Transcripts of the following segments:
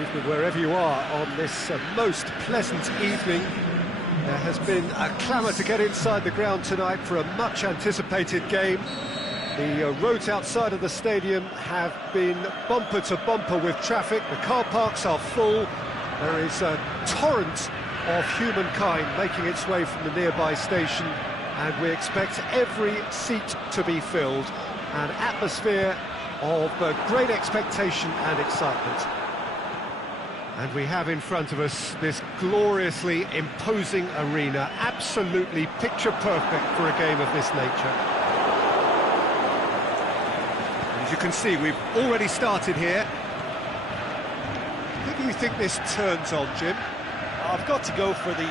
Evening, wherever you are on this most pleasant evening. There has been a clamour to get inside the ground tonight for a much-anticipated game. The roads outside of the stadium have been bumper to bumper with traffic. The car parks are full. There is a torrent of humankind making its way from the nearby station, and we expect every seat to be filled. An atmosphere of great expectation and excitement. And we have in front of us this gloriously imposing arena, absolutely picture-perfect for a game of this nature. As you can see, we've already started here. Who do you think this turns on, Jim? I've got to go for the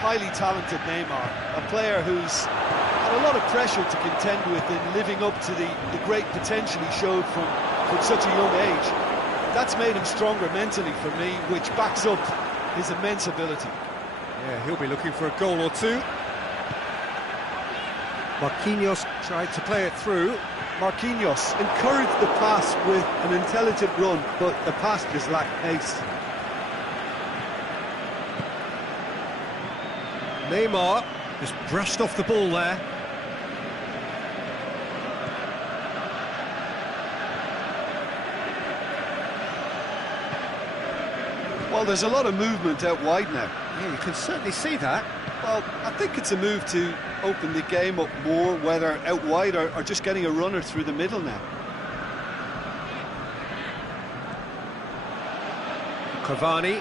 highly talented Neymar, a player who's had a lot of pressure to contend with in living up to the great potential he showed from such a young age. That's made him stronger mentally for me, which backs up his immense ability. Yeah, he'll be looking for a goal or two. Marquinhos tried to play it through. Marquinhos encouraged the pass with an intelligent run, but the pass just lacked pace. Neymar just brushed off the ball there. Well, there's a lot of movement out wide now. Yeah, you can certainly see that. Well, I think it's a move to open the game up more, whether out wide or just getting a runner through the middle now. Cavani.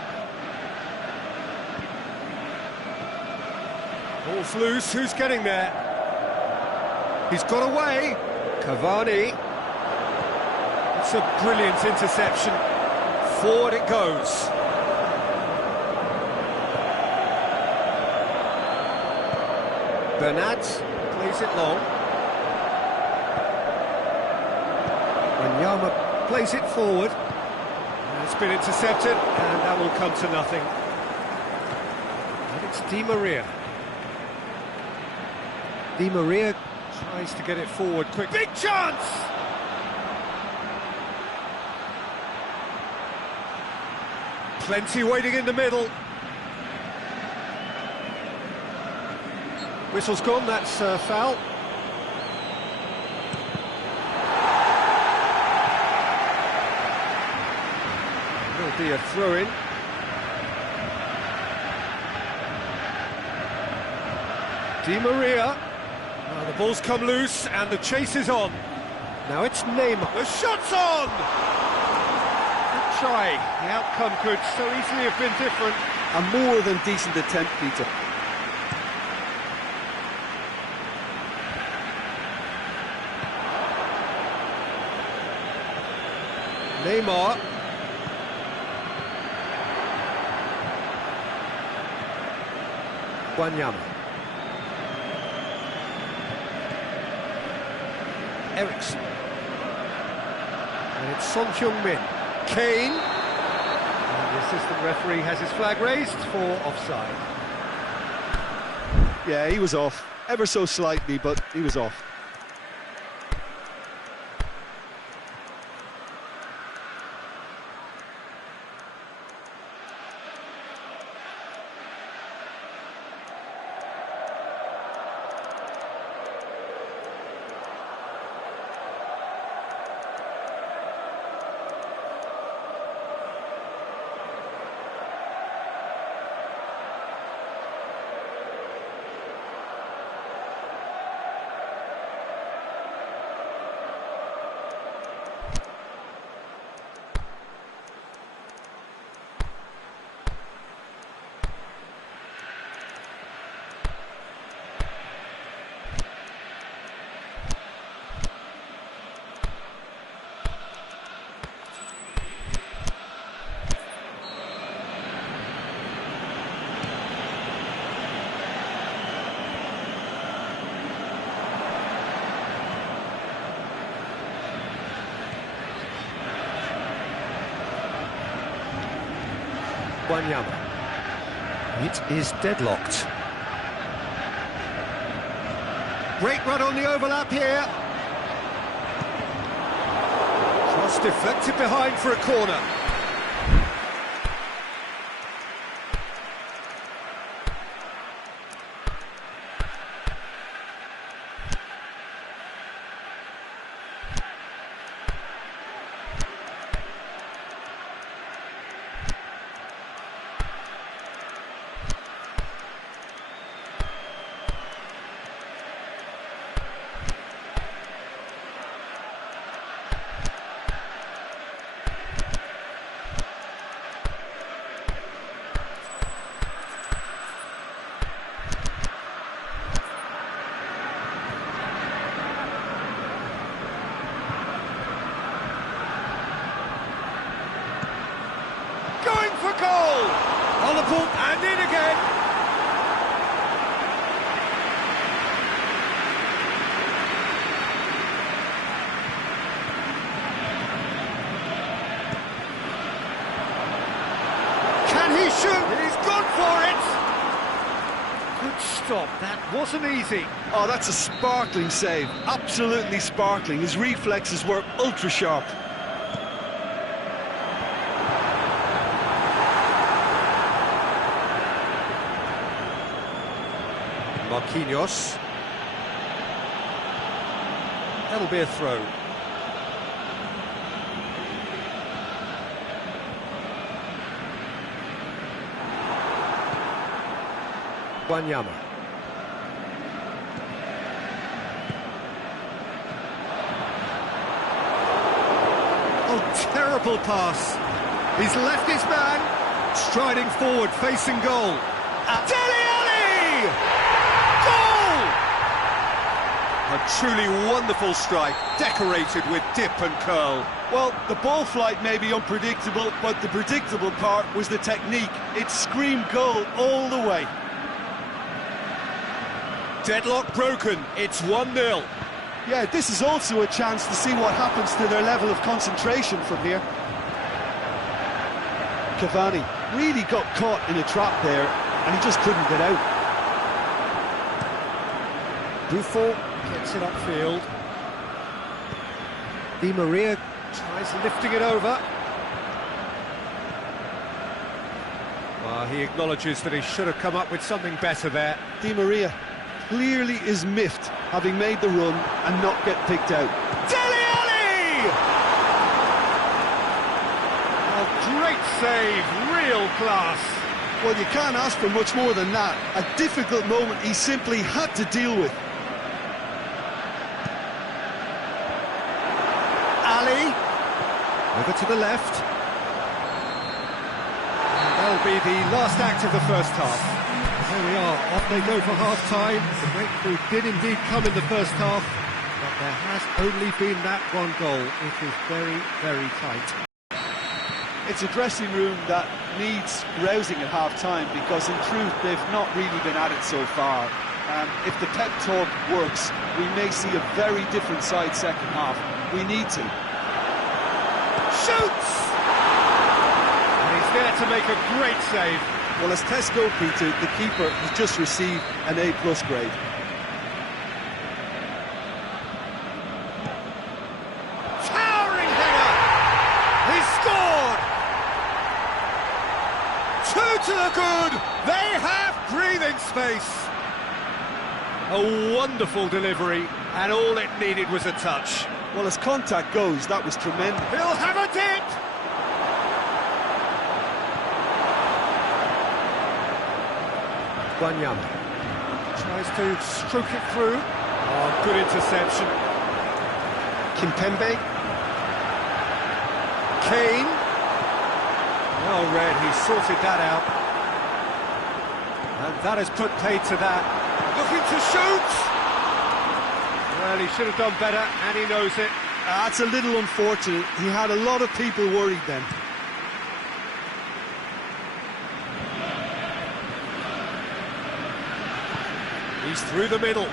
Ball's loose, who's getting there? He's got away. Cavani. It's a brilliant interception. Forward it goes. Bernat plays it long. Wanyama plays it forward. And it's been intercepted, and that will come to nothing. And it's Di Maria. Di Maria tries to get it forward quick. Big chance! Plenty waiting in the middle. Whistle's gone, that's foul. There'll be a throw-in. Di Maria. Now the ball's come loose and the chase is on. Now it's Neymar. The shot's on! Good try. The outcome could so easily have been different. A more than decent attempt, Peter. Neymar. Wanyama. Eriksen. And it's Son Heung-min. Kane. And the assistant referee has his flag raised for offside. Yeah, he was off. Ever so slightly, but he was off. Wanyama. It is deadlocked. Great run on the overlap here. Cross deflected behind for a corner. couple, and in again. Can he shoot? He's gone for it. Good stop, that wasn't easy. Oh, that's a sparkling save, absolutely sparkling. His reflexes were ultra sharp. Marquinhos. That'll be a throw. Wanyama. Oh, terrible pass. He's left his man, striding forward, facing goal. Dele Alli! Goal! A truly wonderful strike, decorated with dip and curl. Well, the ball flight may be unpredictable, but the predictable part was the technique. It screamed goal all the way. Deadlock broken, it's 1-0. Yeah, this is also a chance to see what happens to their level of concentration from here. Cavani really got caught in a trap there, and he just couldn't get out. Buffon gets it upfield. Di Maria tries lifting it over. Well, he acknowledges that he should have come up with something better there. Di Maria clearly is miffed, having made the run and not get picked out. Dele Alli! A great save, real class. Well, you can't ask for much more than that. A difficult moment he simply had to deal with. Ali, over to the left. And that'll be the last act of the first half. There we are, off they go for half-time. The breakthrough did indeed come in the first half, but there has only been that one goal. It is very, very tight. It's a dressing room that needs rousing at half-time, because in truth they've not really been at it so far. If the pep talk works, we may see a very different side second half. We need to. Shoots! And he's there to make a great save. Well, as tests go, Peter, the keeper has just received an A+ grade. Towering header! He's scored! 2 to the good! They have breathing space! A wonderful delivery, and all it needed was a touch. Well, as contact goes, that was tremendous. He'll have a dip! Wanyama tries to stroke it through. Oh, good interception. Kimpembe. Kane. Well read, he sorted that out. And that has put paid to that. Looking to shoot! Well, he should have done better, and he knows it. That's a little unfortunate. He had a lot of people worried then. He's through the middle.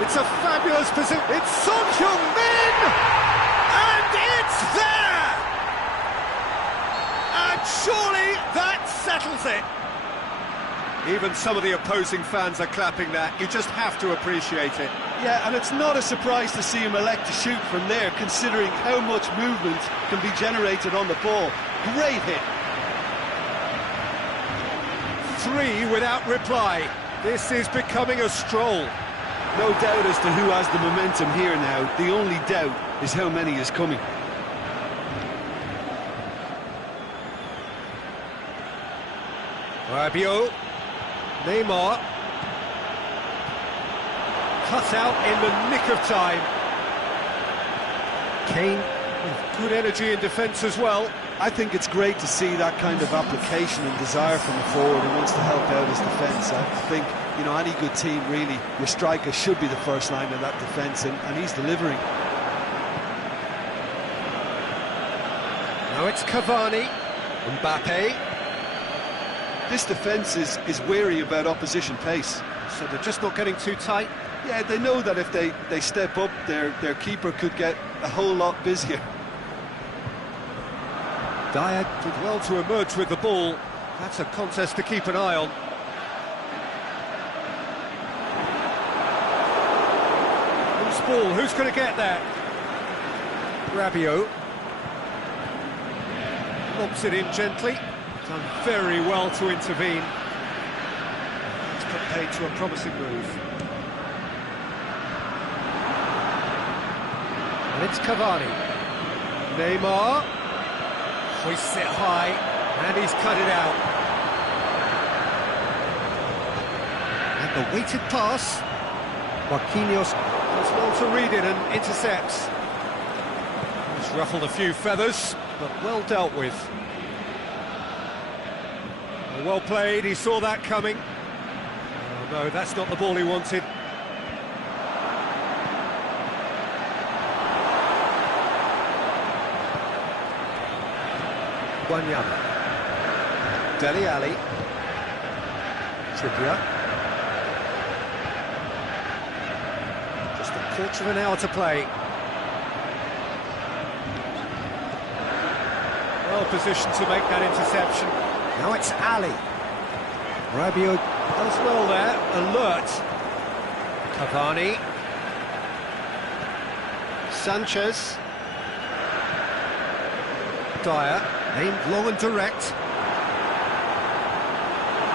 It's a fabulous position. It's Son Heung-min! And it's there! And surely that settles it. Even some of the opposing fans are clapping that. You just have to appreciate it. Yeah, and it's not a surprise to see him elect to shoot from there, considering how much movement can be generated on the ball. Great hit. 3 without reply. This is becoming a stroll. No doubt as to who has the momentum here now. The only doubt is how many is coming. Rabiot. Neymar. Cut out in the nick of time. Kane with good energy in defence as well. I think it's great to see that kind of application and desire from the forward who wants to help out his defence. I think, you know, any good team, really, your striker should be the first line of that defence, and he's delivering. Now it's Cavani. Mbappe. This defence is wary about opposition pace. So they're just not getting too tight. Yeah, they know that if they step up, their keeper could get a whole lot busier. Dyer did well to emerge with the ball. That's a contest to keep an eye on. Who's ball? Who's going to get there? Rabiot. Lobs it in gently. Done very well to intervene. It's put paid to a promising move. And it's Cavani. Neymar. Hoists it high, and he's cut it out. And the weighted pass. Marquinhos does well to read it and intercepts. He's ruffled a few feathers, but well dealt with. Well played, he saw that coming. Oh no, that's not the ball he wanted. Wanyama. Dele Alli. Trippier. Just a quarter of an hour to play. Well positioned to make that interception. Now it's Ali. Rabiot does well there, alert. Cavani. Sanchez. Dyer, aimed long and direct.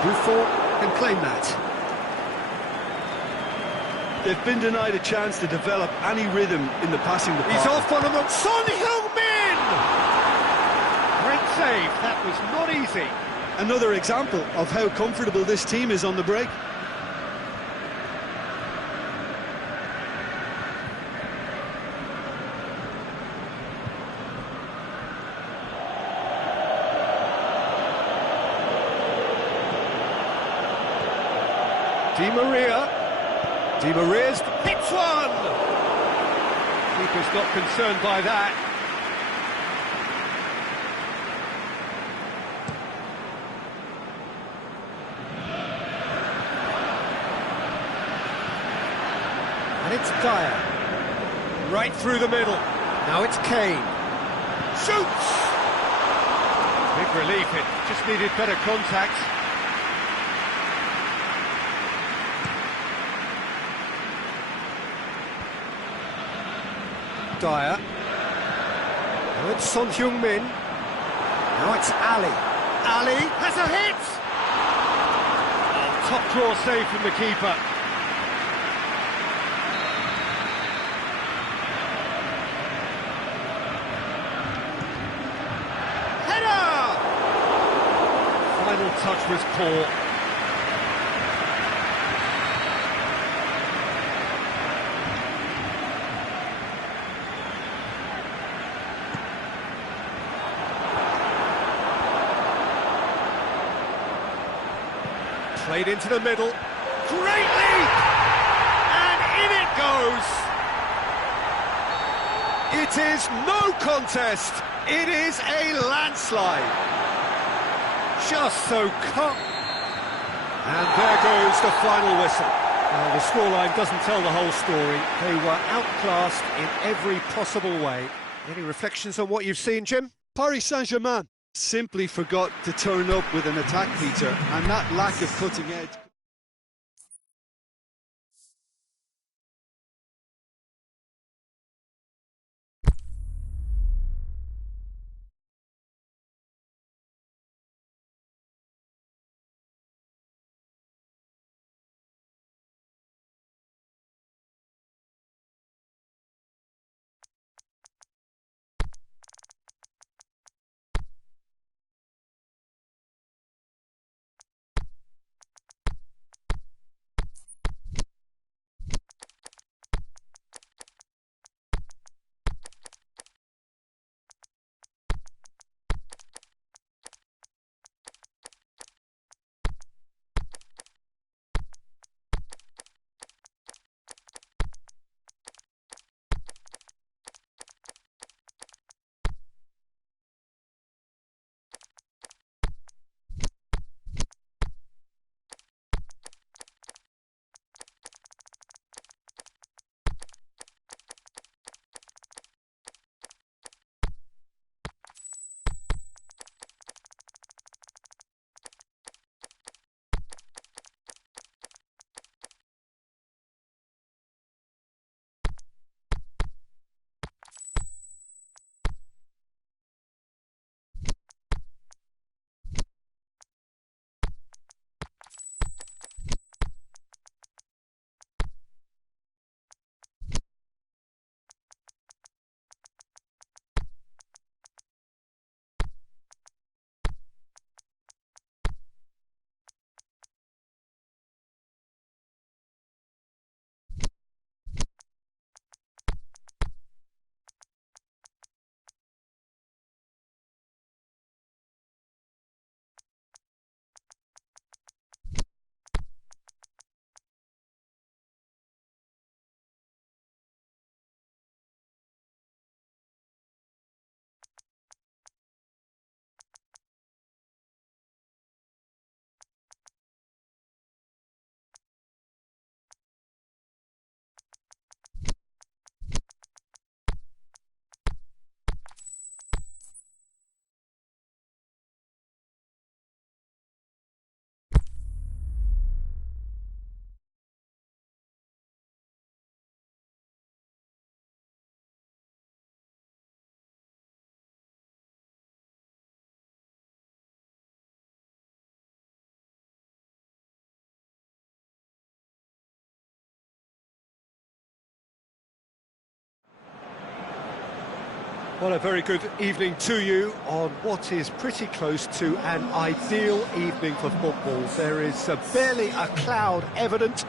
Buffon can claim that. They've been denied a chance to develop any rhythm in the passing department. He's off on them. Son Heung-min! Great save, that was not easy. Another example of how comfortable this team is on the break. Di Maria. Di Maria's hits one! Keeper's not concerned by that. And it's Dyer. Right through the middle. Now it's Kane. Shoots! Big relief, it just needed better contact. Dyer. Now it's Son Heung-min. Now it's Ali. Ali has a hit! Oh, top draw save from the keeper. Header! Final touch was poor. Played into the middle. Great leap! And in it goes! It is no contest. It is a landslide. Just so cut. And there goes the final whistle. Well, the scoreline doesn't tell the whole story. They were outclassed in every possible way. Any reflections on what you've seen, Jim? Paris Saint-Germain simply forgot to turn up with an attack, Peter, and that lack of cutting edge Well, a very good evening to you on what is pretty close to an ideal evening for football. There is barely a cloud evident.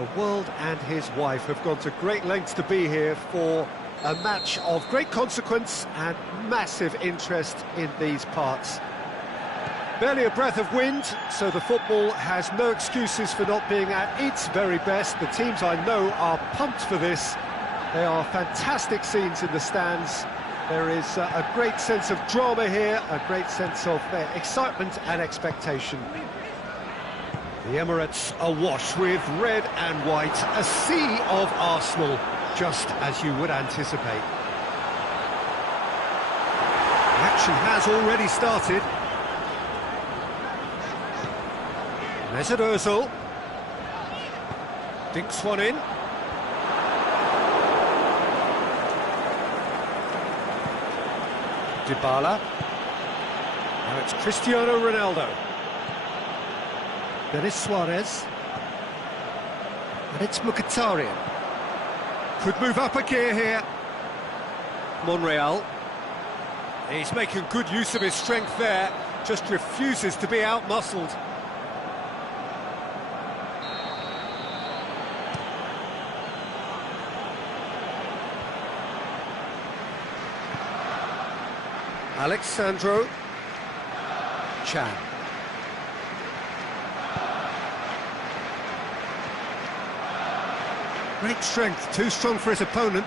The world and his wife have gone to great lengths to be here for a match of great consequence and massive interest in these parts. Barely a breath of wind, so the football has no excuses for not being at its very best. The teams I know are pumped for this. There are fantastic scenes in the stands. There is a great sense of drama here, a great sense of excitement and expectation. The Emirates awash with red and white, a sea of Arsenal, just as you would anticipate. The action has already started. Mesut Ozil dinks one in. Dybala. Now it's Cristiano Ronaldo. Denis Suarez. And it's Mkhitaryan. Could move up a gear here. Monreal. He's making good use of his strength there. Just refuses to be out-muscled. Alexandro Chan. Great strength, too strong for his opponent.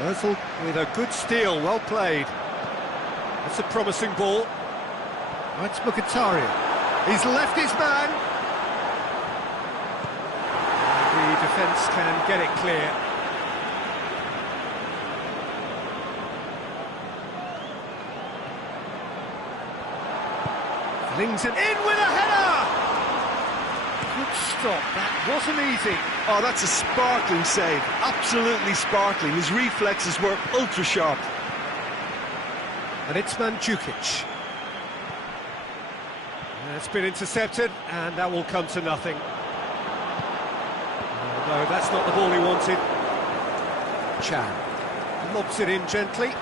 Ozil with a good steal, well played. That's a promising ball. That's Mkhitaryan. He's left his man. And the defence can get it clear. Flings it in with a header! Good stop, that wasn't easy. Oh, that's a sparkling save, absolutely sparkling. His reflexes were ultra sharp. And it's Mandzukic. It's been intercepted, and that will come to nothing. No, that's not the ball he wanted. Chan lobs it in gently.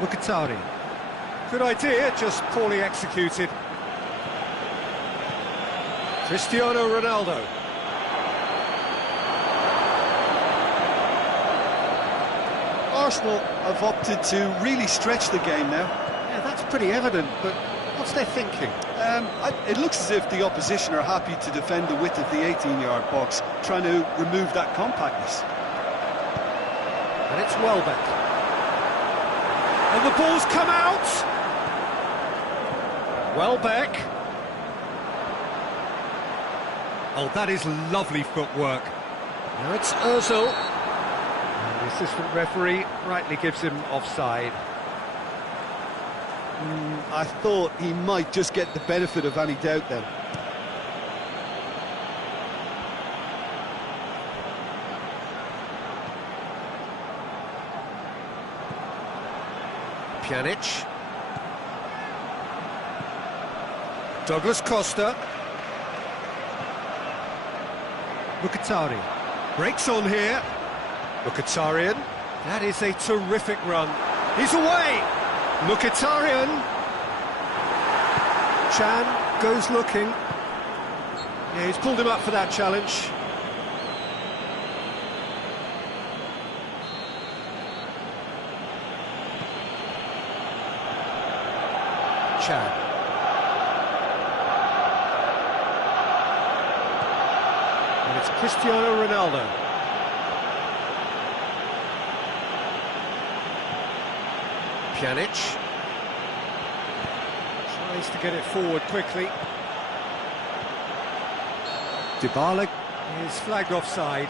Mkhitaryan. Good idea, just poorly executed. Cristiano Ronaldo. Arsenal have opted to really stretch the game now. Yeah, that's pretty evident, but what's their thinking? It looks as if the opposition are happy to defend the width of the 18-yard box, trying to remove that compactness. And it's Welbeck. And the ball's come out! Welbeck. Oh, that is lovely footwork. Now it's Ozil. And the assistant referee rightly gives him offside. I thought he might just get the benefit of any doubt then. Pjanic. Douglas Costa. Mkhitaryan. Breaks on here. Mkhitaryan. That is a terrific run. He's away! Mkhitaryan. Chan goes looking. Yeah, he's pulled him up for that challenge. Chan. And it's Cristiano Ronaldo. Pjanic. Tries to get it forward quickly. Dybala is flagged offside.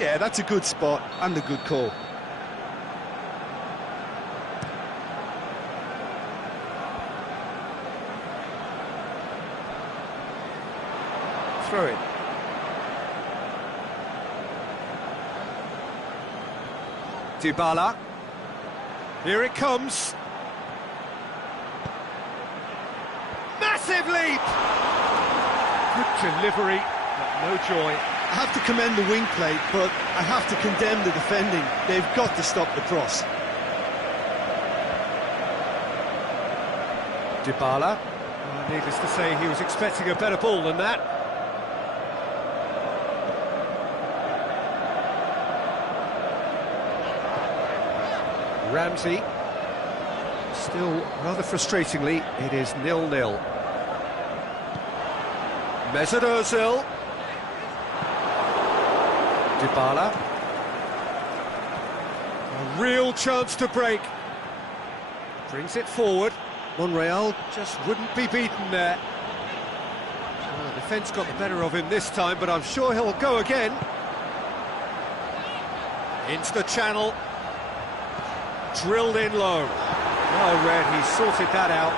Yeah, that's a good spot and a good call. Throw it. Dybala. Here it comes. Massive leap! Good delivery, but no joy. I have to commend the wing play, but I have to condemn the defending. They've got to stop the cross. Dybala. Needless to say, he was expecting a better ball than that. Ramsey. Still, rather frustratingly, it is 0-0. Mesut Ozil. Dybala. A real chance to break. Brings it forward. Monreal just wouldn't be beaten there. Well, the defence got the better of him this time, but I'm sure he'll go again. Into the channel. Drilled in low. Well read, he sorted that out.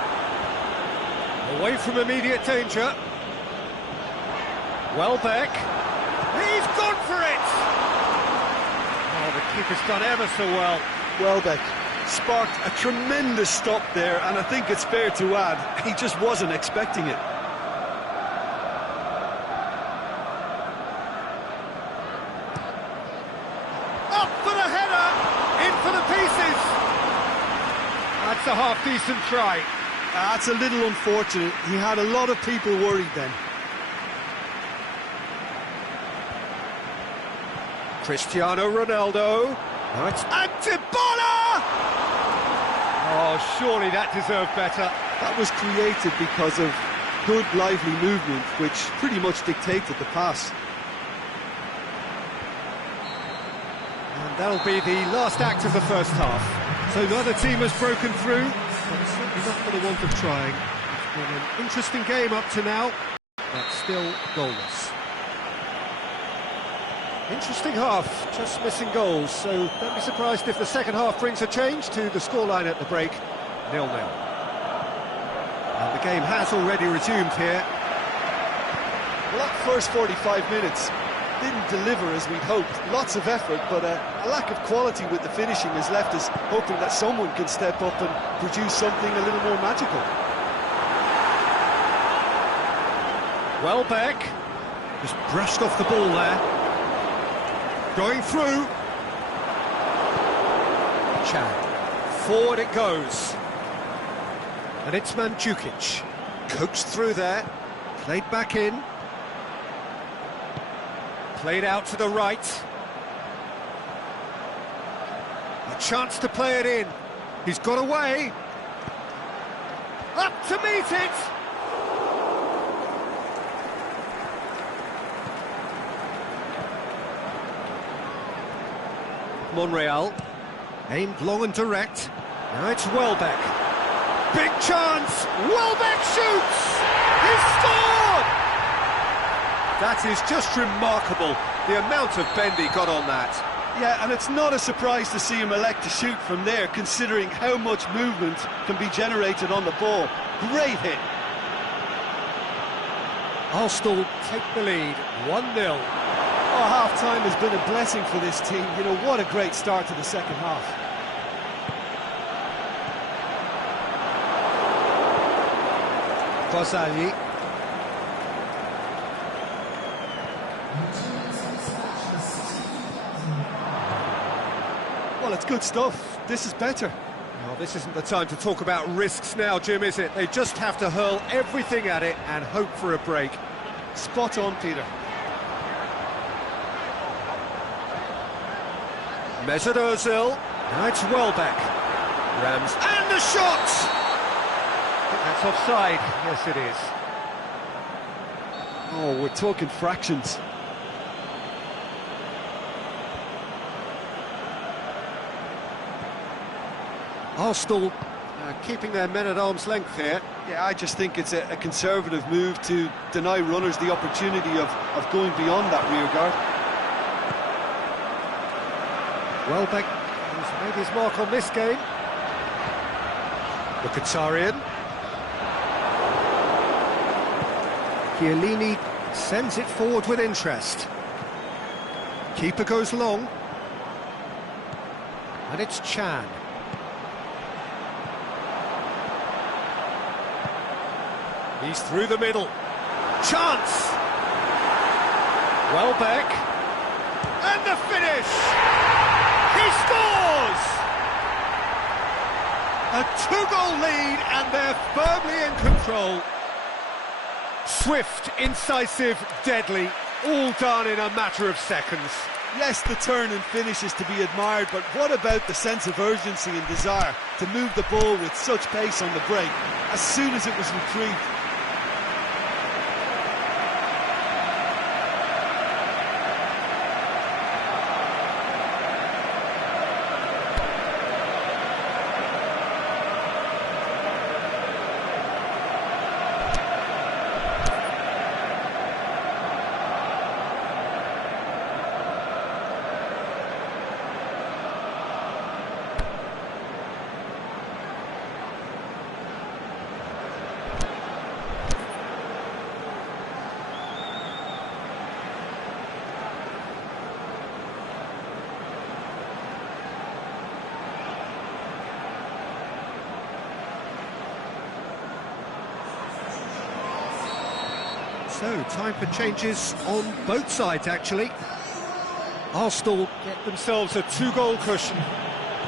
Away from immediate danger. Welbeck. He's gone for it! Oh, the keeper's done ever so well. Welbeck sparked a tremendous stop there, and I think it's fair to add, he just wasn't expecting it. Up for the header! In for the pieces! That's a half-decent try. That's a little unfortunate. He had a lot of people worried then. Cristiano Ronaldo. Now it's Dybala! Oh, surely that deserved better. That was created because of good, lively movement, which pretty much dictated the pass. And that'll be the last act of the first half. So neither team has broken through, but certainly not for the want of trying. It's been an interesting game up to now, but still goalless. Interesting half, just missing goals, so don't be surprised if the second half brings a change to the scoreline at the break, 0-0. And the game has already resumed here. Well, that first 45 minutes didn't deliver as we'd hoped. Lots of effort, but a lack of quality with the finishing has left us hoping that someone can step up and produce something a little more magical. Welbeck just brushed off the ball there. Going through. Chan. Forward it goes. And it's Mandzukic. Coaxed through there. Played back in. Played out to the right. A chance to play it in. He's got away. Up to meet it. Monreal, aimed long and direct. Now it's Welbeck. Big chance! Welbeck shoots! He's scored! That is just remarkable, the amount of bend he got on that. Yeah, and it's not a surprise to see him elect to shoot from there, considering how much movement can be generated on the ball. Great hit. Arsenal take the lead, 1-0. Oh, half-time has been a blessing for this team. You know, what a great start to the second half. Barzagli. Well, it's good stuff. This is better. Well, this isn't the time to talk about risks now, Jim, is it? They just have to hurl everything at it and hope for a break. Spot on, Peter. Mesut Ozil, now it's Welbeck. Rams, and the shot! I think that's offside, yes it is. Oh, we're talking fractions. Arsenal keeping their men at arm's length here. Yeah, I just think it's a conservative move to deny runners the opportunity of going beyond that rear guard. Welbeck has made his mark on this game. Mkhitaryan. Chiellini sends it forward with interest. Keeper goes long. And it's Chan. He's through the middle. Chance! Welbeck. And the finish! He scores! A two-goal lead, and they're firmly in control. Swift, incisive, deadly, all done in a matter of seconds. Yes, the turn and finish is to be admired, but what about the sense of urgency and desire to move the ball with such pace on the break as soon as it was retrieved? So, time for changes on both sides, actually. Arsenal get themselves a two-goal cushion.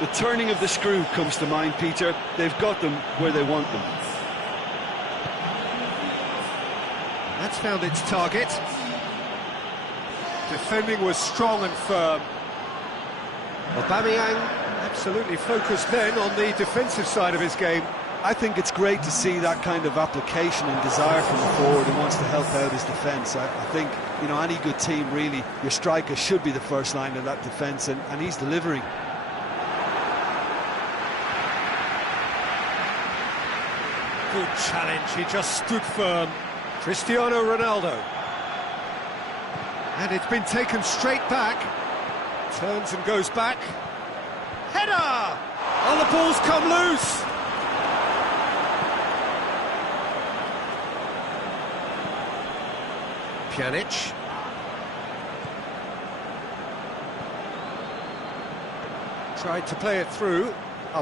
The turning of the screw comes to mind, Peter. They've got them where they want them. That's found its target. Defending was strong and firm. Aubameyang absolutely focused then on the defensive side of his game. I think it's great to see that kind of application and desire from the forward who wants to help out his defence. I think, you know, any good team, really, your striker should be the first line of that defence, and he's delivering. Good challenge, he just stood firm. Cristiano Ronaldo. And it's been taken straight back. Turns and goes back. Header! Oh, the ball's come loose! Pjanic. Tried to play it through.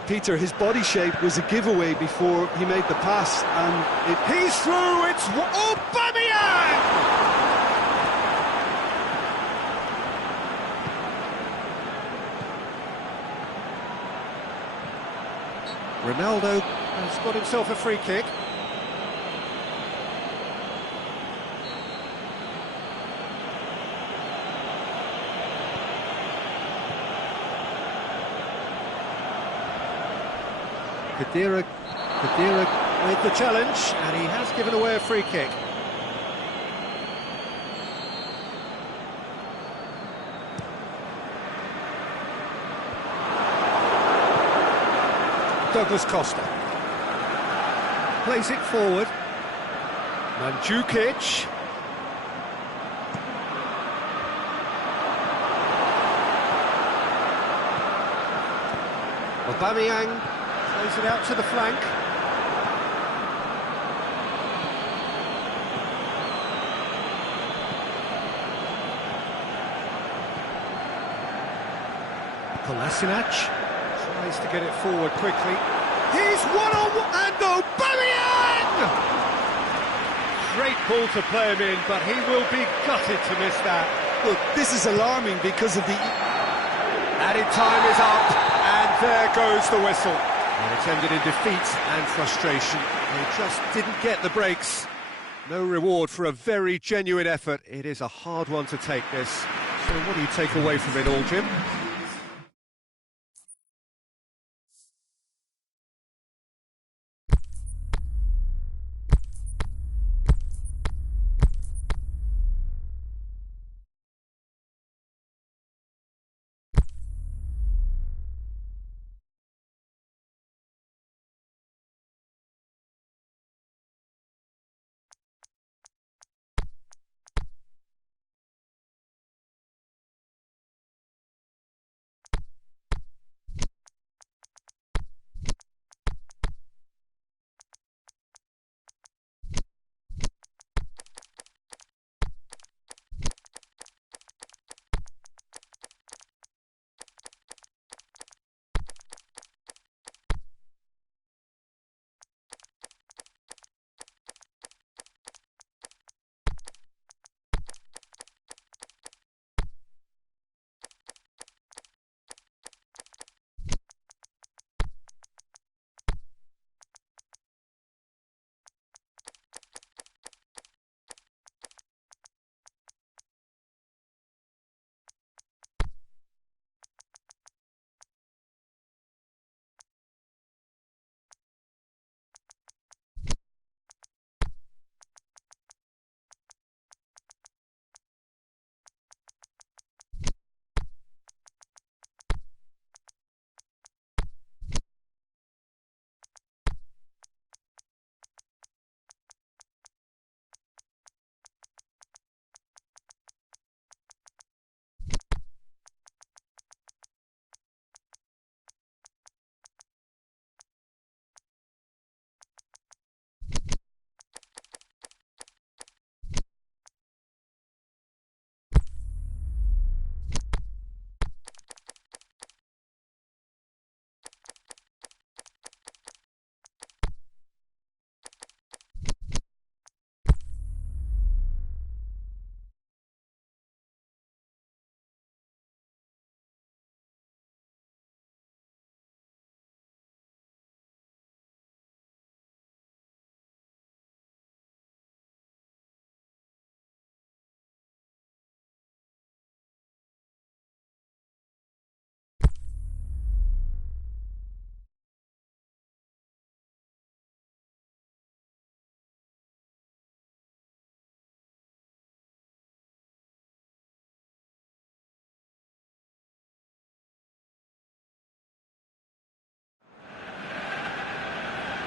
Peter, his body shape was a giveaway before he made the pass, and he's through, it's Aubameyang! Ronaldo has got himself a free kick. Khedira with the challenge, and he has given away a free kick. Douglas Costa plays it forward. Mandzukic. Aubameyang plays it out to the flank. Kolasinac tries to get it forward quickly. He's one-on-one, and Aubameyang! Great ball to play him in, but he will be gutted to miss that. Look, this is alarming because of the... Added time is up, and there goes the whistle. And it's ended in defeat and frustration. They just didn't get the breaks. No reward for a very genuine effort. It is a hard one to take, this. So what do you take away from it all, Jim?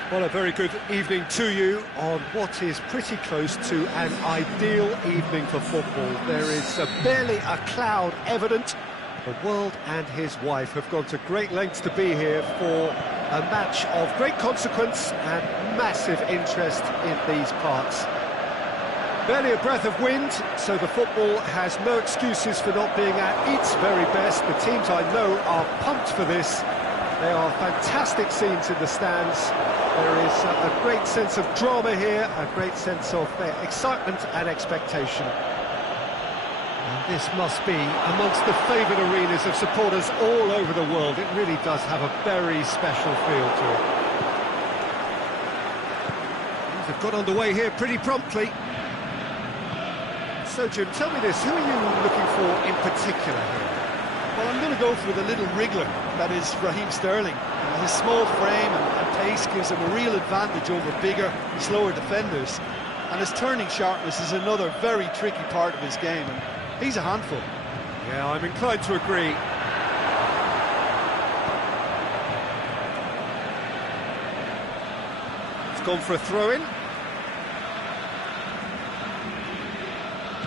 Well, a very good evening to you on what is pretty close to an ideal evening for football. There is barely a cloud evident. The world and his wife have gone to great lengths to be here for a match of great consequence and massive interest in these parts. Barely a breath of wind, so the football has no excuses for not being at its very best. The teams I know are pumped for this. There are fantastic scenes in the stands. There is a great sense of drama here, a great sense of excitement and expectation. And this must be amongst the favoured arenas of supporters all over the world. It really does have a very special feel to it. Things have got underway here pretty promptly. So, Jim, tell me this, who are you looking for in particular here? Well, I'm going to go for the little wriggler, that is Raheem Sterling. His small frame and pace gives him a real advantage over bigger, slower defenders. And his turning sharpness is another very tricky part of his game, and he's a handful. Yeah, I'm inclined to agree. It's gone for a throw-in.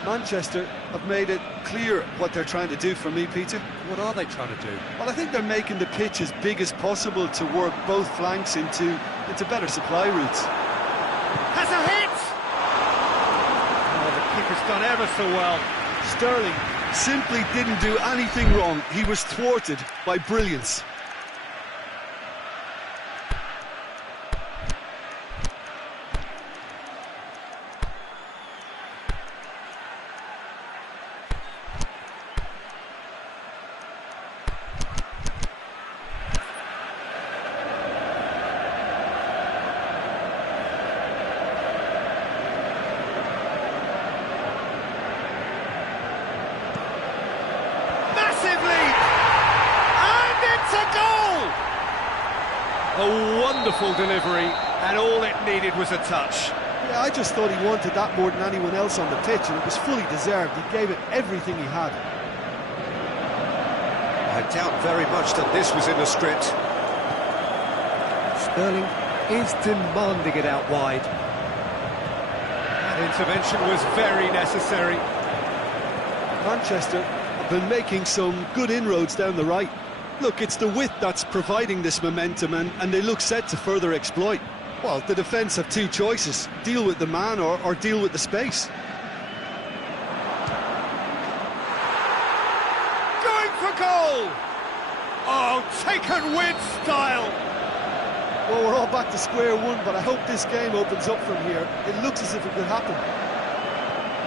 Manchester have made it clear what they're trying to do for me, Peter. What are they trying to do? Well, I think they're making the pitch as big as possible to work both flanks into better supply routes. Has a hit! Oh, the keeper's done ever so well. Sterling simply didn't do anything wrong. He was thwarted by brilliance. A wonderful delivery, and all it needed was a touch. Yeah, I just thought he wanted that more than anyone else on the pitch, and it was fully deserved. He gave it everything he had. I doubt very much that this was in the script. Sterling is demanding it out wide. That intervention was very necessary. Manchester have been making some good inroads down the right. Look, it's the width that's providing this momentum, and they look set to further exploit. Well, the defence have two choices: deal with the man or deal with the space. Going for goal! Oh, taken with style! Well, we're all back to square one, but I hope this game opens up from here. It looks as if it could happen.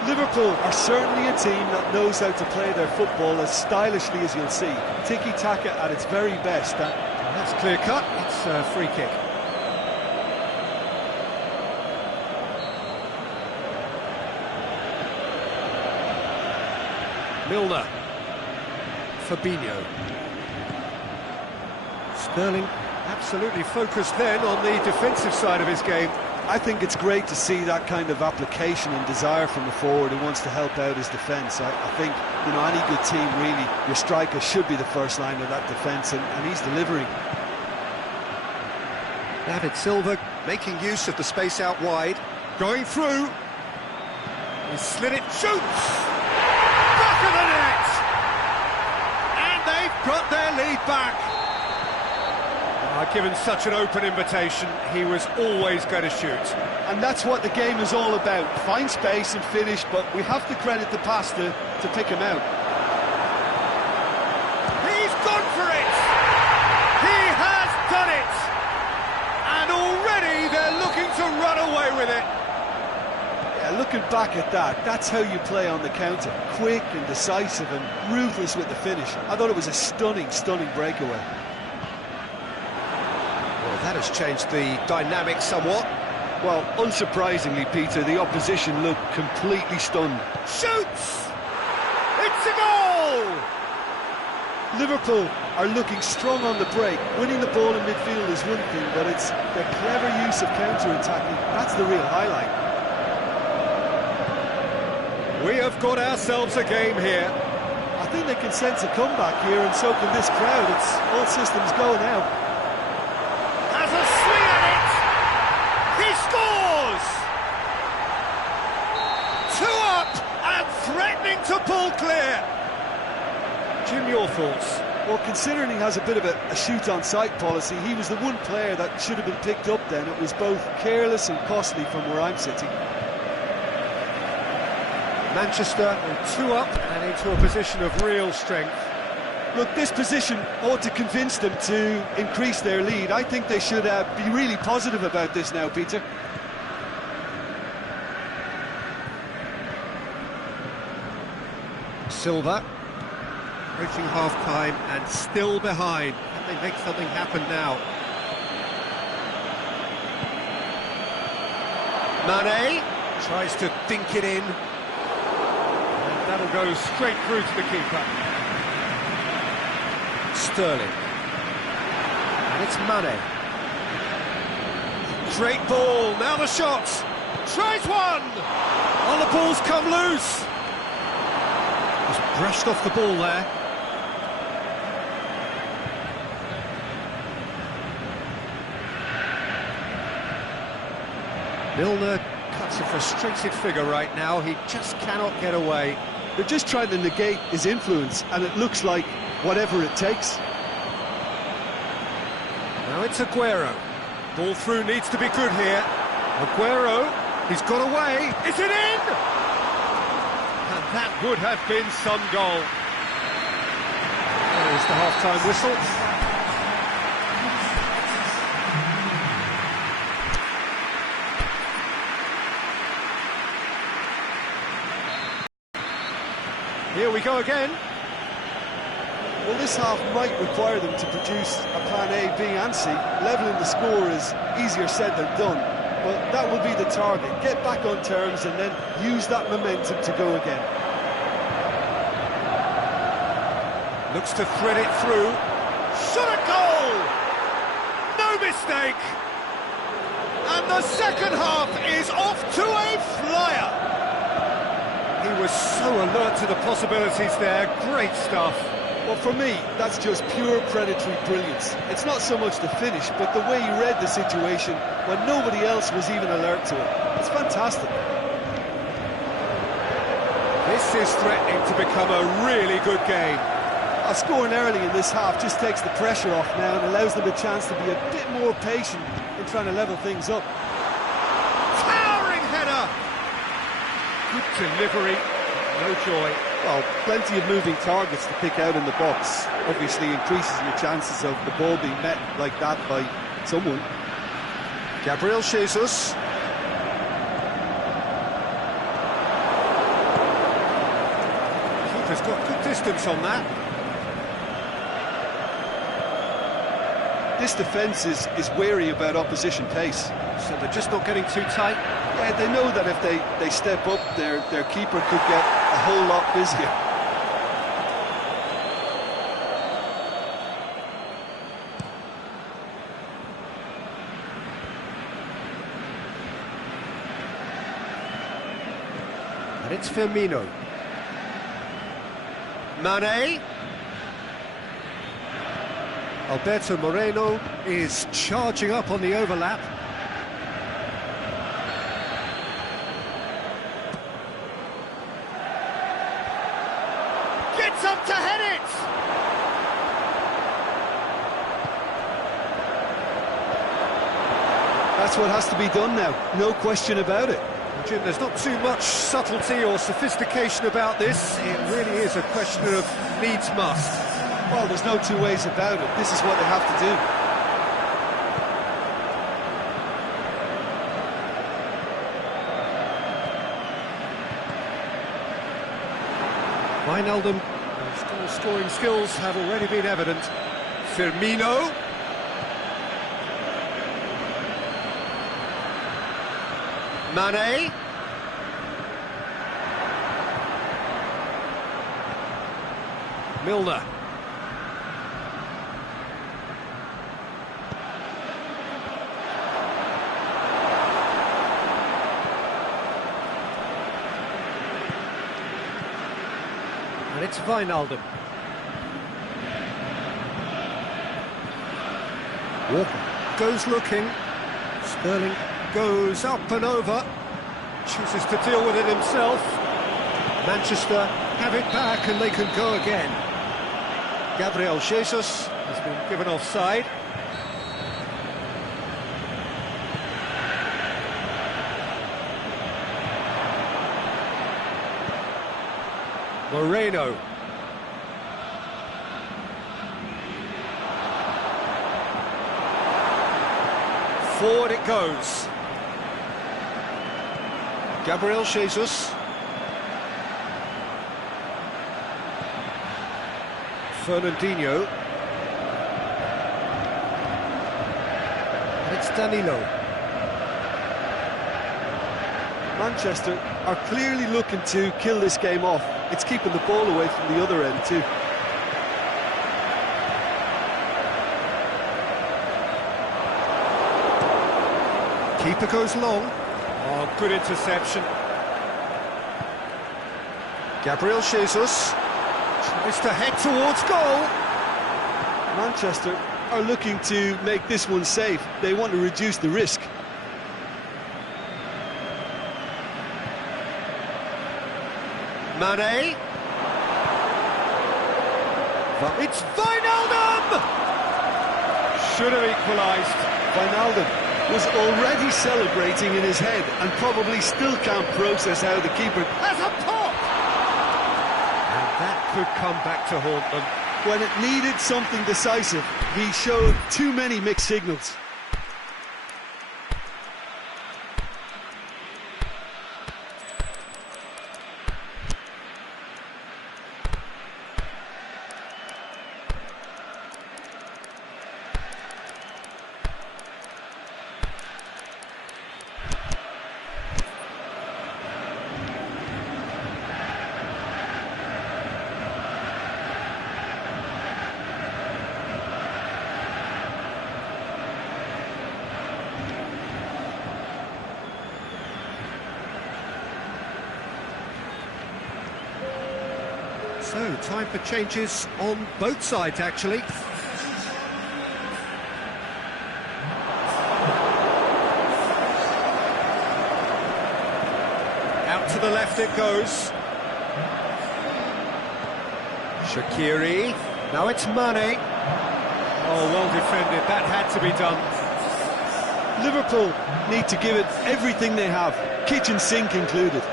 Liverpool are certainly a team that knows how to play their football as stylishly as you'll see. Tiki-taka at its very best. That's clear-cut. It's a free kick. Milner. Fabinho. Sterling absolutely focused then on the defensive side of his game. I think it's great to see that kind of application and desire from the forward who wants to help out his defence. I think, you know, any good team, really, your striker should be the first line of that defence, and he's delivering. David Silva making use of the space out wide. Going through. He slid it, shoots! Back of the net! And they've got their lead back. Given such an open invitation, he was always going to shoot. And that's what the game is all about. Find space and finish, but we have to credit the pass to pick him out. He's gone for it! He has done it! And already they're looking to run away with it. Yeah, looking back at that, that's how you play on the counter. Quick and decisive and ruthless with the finish. I thought it was a stunning, stunning breakaway. That has changed the dynamic somewhat. Well, unsurprisingly, Peter, the opposition looked completely stunned. Shoots! It's a goal! Liverpool are looking strong on the break. Winning the ball in midfield is one thing, but it's their clever use of counter-attacking. That's the real highlight. We have got ourselves a game here. I think they can sense a comeback here, and so can this crowd. It's all systems go now. Has a swing at it! He scores! 2 up and threatening to pull clear. Jim, your thoughts? Well, considering he has a bit of a shoot-on-sight policy, he was the one player that should have been picked up then. It was both careless and costly from where I'm sitting. Manchester are 2 up and into a position of real strength. Look, this position ought to convince them to increase their lead. I think they should be really positive about this now, Peter. Silva, approaching half-time and still behind. Can they make something happen now? Mane tries to dink it in. And that'll go straight through to the keeper. Sterling. And it's Mane. Great ball, now the shot. Tries one! Oh, the ball's come loose. Just brushed off the ball there. Milner cuts a frustrated figure right now. He just cannot get away. They're just trying to negate his influence, and it looks like whatever it takes. Now it's Aguero. Ball through needs to be good here. Aguero, he's got away. Is it in? And that would have been some goal. There is the half-time whistle. Here we go again. Well, this half might require them to produce a plan A, B and C. Levelling the score is easier said than done, but that will be the target. Get back on terms and then use that momentum to go again. Looks to thread it through. Shot a goal! No mistake! And the second half is off to a flyer! He was so alert to the possibilities there. Great stuff. Well, for me, that's just pure predatory brilliance. It's not so much the finish, but the way he read the situation when nobody else was even alert to it. It's fantastic. This is threatening to become a really good game. Scoring early in this half just takes the pressure off now and allows them a chance to be a bit more patient in trying to level things up. Towering header! Good delivery, no joy. Well, plenty of moving targets to pick out in the box. Obviously increases your chances of the ball being met like that by someone. Gabriel Jesus. Keeper's got good distance on that. This defence is wary about opposition pace. So they're just not getting too tight? Yeah, they know that if they step up, their keeper could get a whole lot busier. And it's Firmino. Mane. Alberto Moreno is charging up on the overlap. Gets up to head it! That's what has to be done now, no question about it. Jim, there's not too much subtlety or sophistication about this. It really is a question of needs must. Well, there's no two ways about it. This is what they have to do. Wijnaldum, whose scoring skills have already been evident. Firmino. Mane. Milner. And it's Wijnaldum. Walker goes looking. Sterling goes up and over, chooses to deal with it himself. Manchester have it back and they can go again. Gabriel Jesus has been given offside. Moreno. Forward it goes. Gabriel Jesus. Fernandinho. And it's Danilo. Manchester are clearly looking to kill this game off. It's keeping the ball away from the other end too. Keeper goes long. Oh, good interception. Gabriel Jesus tries to head towards goal. Manchester are looking to make this one safe. They want to reduce the risk. Mane. It's Wijnaldum! Should have equalised. Wijnaldum was already celebrating in his head and probably still can't process how the keeper Has a pop! And that could come back to haunt them. when it needed something decisive. He showed too many mixed signals. So, time for changes on both sides, actually. Out to the left it goes. Shaqiri. Now it's Mane. Oh, well defended. That had to be done. Liverpool need to give it everything they have, kitchen sink included.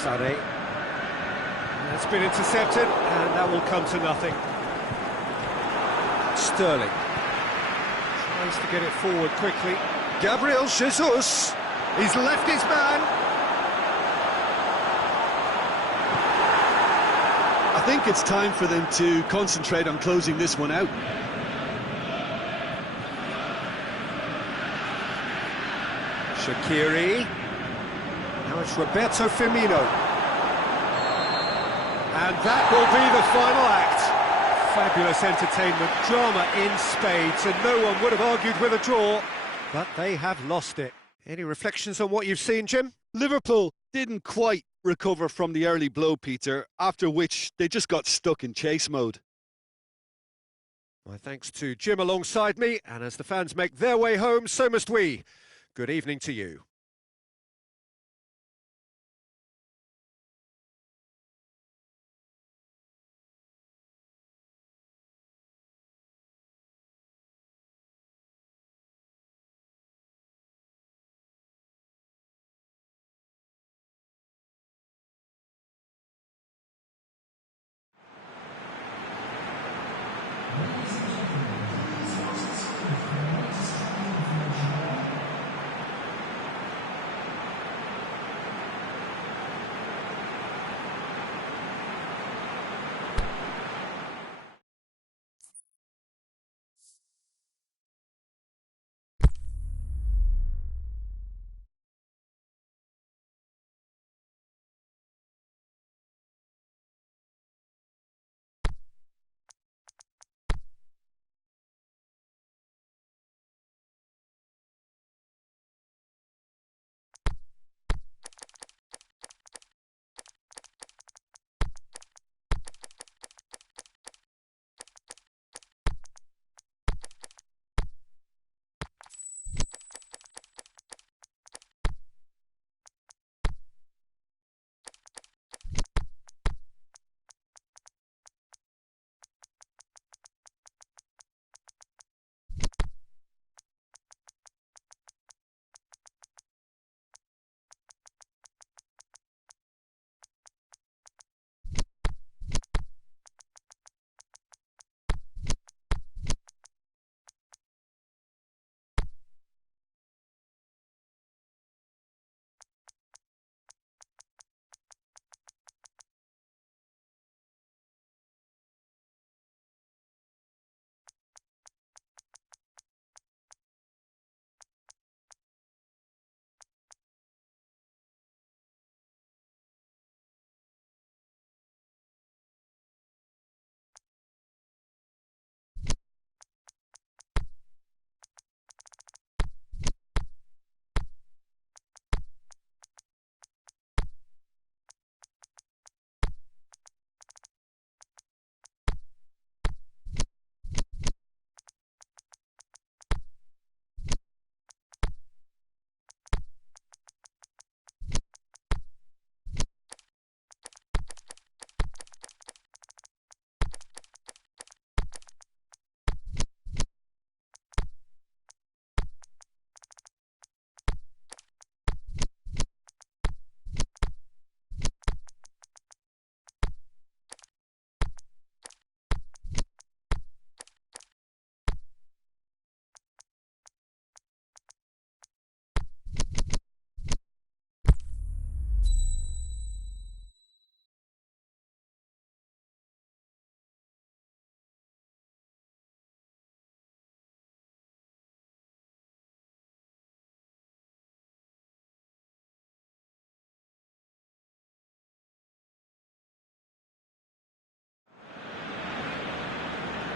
Sané. That's been intercepted, and that will come to nothing. Sterling tries to get it forward quickly. Gabriel Jesus. He's left his man. I think it's time for them to concentrate on closing this one out. Shaqiri. Now it's Roberto Firmino. And that will be the final act. Fabulous entertainment, drama in spades, and no one would have argued with a draw, but they have lost it. Any reflections on what you've seen, Jim? Liverpool didn't quite recover from the early blow, Peter, after which they just got stuck in chase mode. My thanks to Jim alongside me, and as the fans make their way home, so must we. Good evening to you.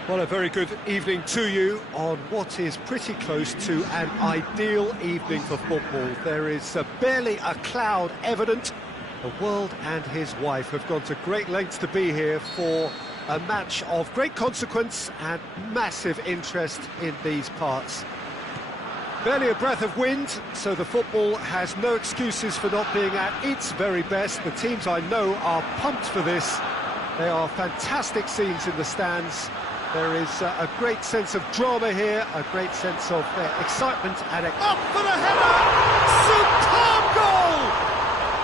Well, a very good evening to you on what is pretty close to an ideal evening for football. There is barely a cloud evident. The world and his wife have gone to great lengths to be here for a match of great consequence and massive interest in these parts. Barely a breath of wind, so the football has no excuses for not being at its very best. The teams I know are pumped for this. They are fantastic scenes in the stands. There is a great sense of drama here, a great sense of excitement and... Up for the header! Superb goal!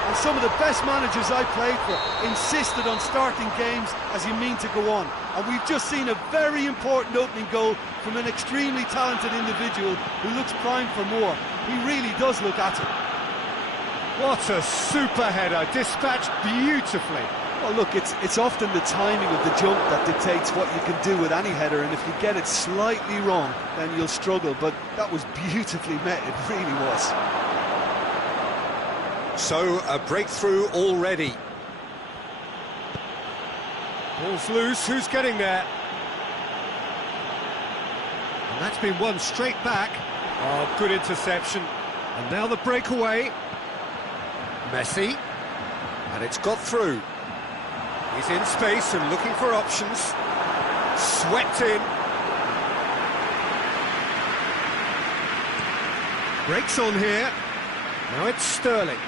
And some of the best managers I played for insisted on starting games as you mean to go on. And we've just seen a very important opening goal from an extremely talented individual who looks primed for more. He really does look at it. What a super header, dispatched beautifully. Well, look, it's often the timing of the jump that dictates what you can do with any header, and if you get it slightly wrong, then you'll struggle, but that was beautifully met, it really was. So, a breakthrough already. Ball's loose, who's getting there? And that's been won straight back. Oh, good interception. And now the breakaway. Messi. And it's got through. He's in space and looking for options. Swept in. Breaks on here. Now it's Sterling.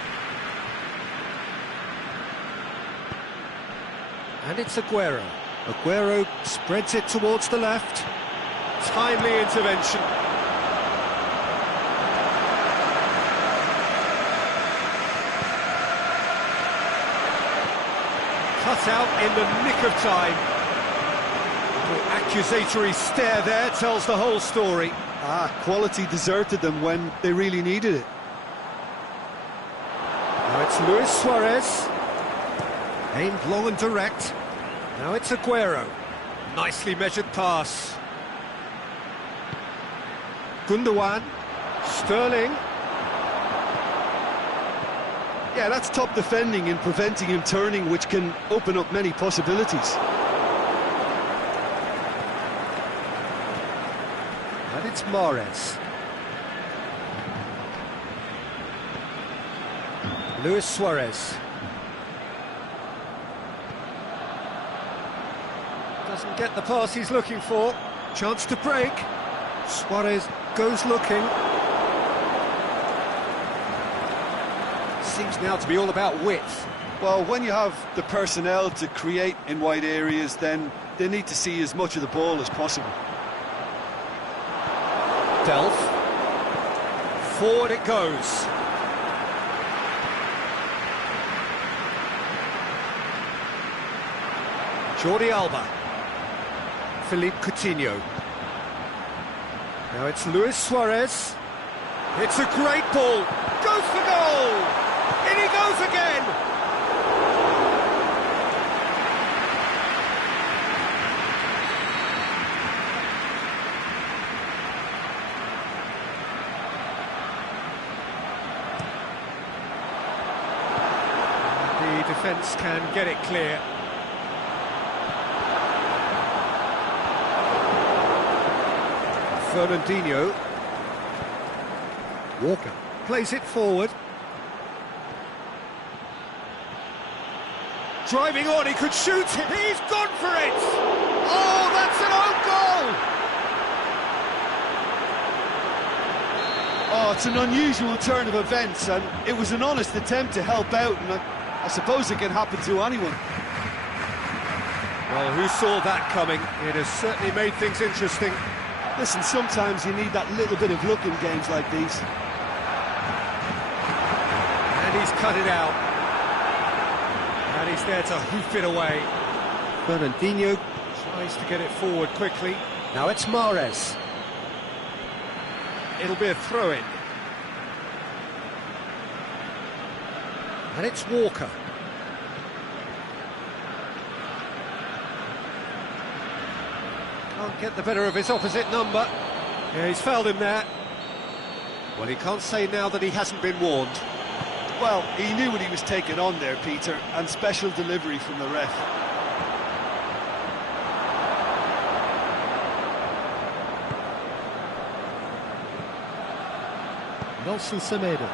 And it's Aguero. Aguero spreads it towards the left. Timely intervention. Cut out in the nick of time. Little accusatory stare there tells the whole story. Quality deserted them when they really needed it. Now it's Luis Suarez. Aimed long and direct. Now it's Aguero. Nicely measured pass. Gundogan. Sterling. Yeah, that's top defending and preventing him turning, which can open up many possibilities. And it's Mahrez. Luis Suarez. Doesn't get the pass he's looking for. Chance to break. Suarez goes looking. Seems now to be all about width. Well, when you have the personnel to create in wide areas, then they need to see as much of the ball as possible. Delph. Forward it goes. Jordi Alba. Philippe Coutinho. Now it's Luis Suarez. It's a great ball. Goes for goal. In he goes again! The defence can get it clear. Fernandinho. Walker plays it forward. Driving on, he could shoot, he's gone for it! Oh, that's an own goal! Oh, it's an unusual turn of events, and it was an honest attempt to help out, and I suppose it can happen to anyone. Well, who saw that coming? It has certainly made things interesting. Listen, sometimes you need that little bit of luck in games like these. And he's cut it out. And he's there to hoof it away. Fernandinho tries to get it forward quickly. Now it's Mahrez. It'll be a throw-in. And it's Walker. Can't get the better of his opposite number. Yeah, he's fouled him there. Well, he can't say now that he hasn't been warned. Well, he knew what he was taking on there, Peter, and special delivery from the ref. Nelson Semedo.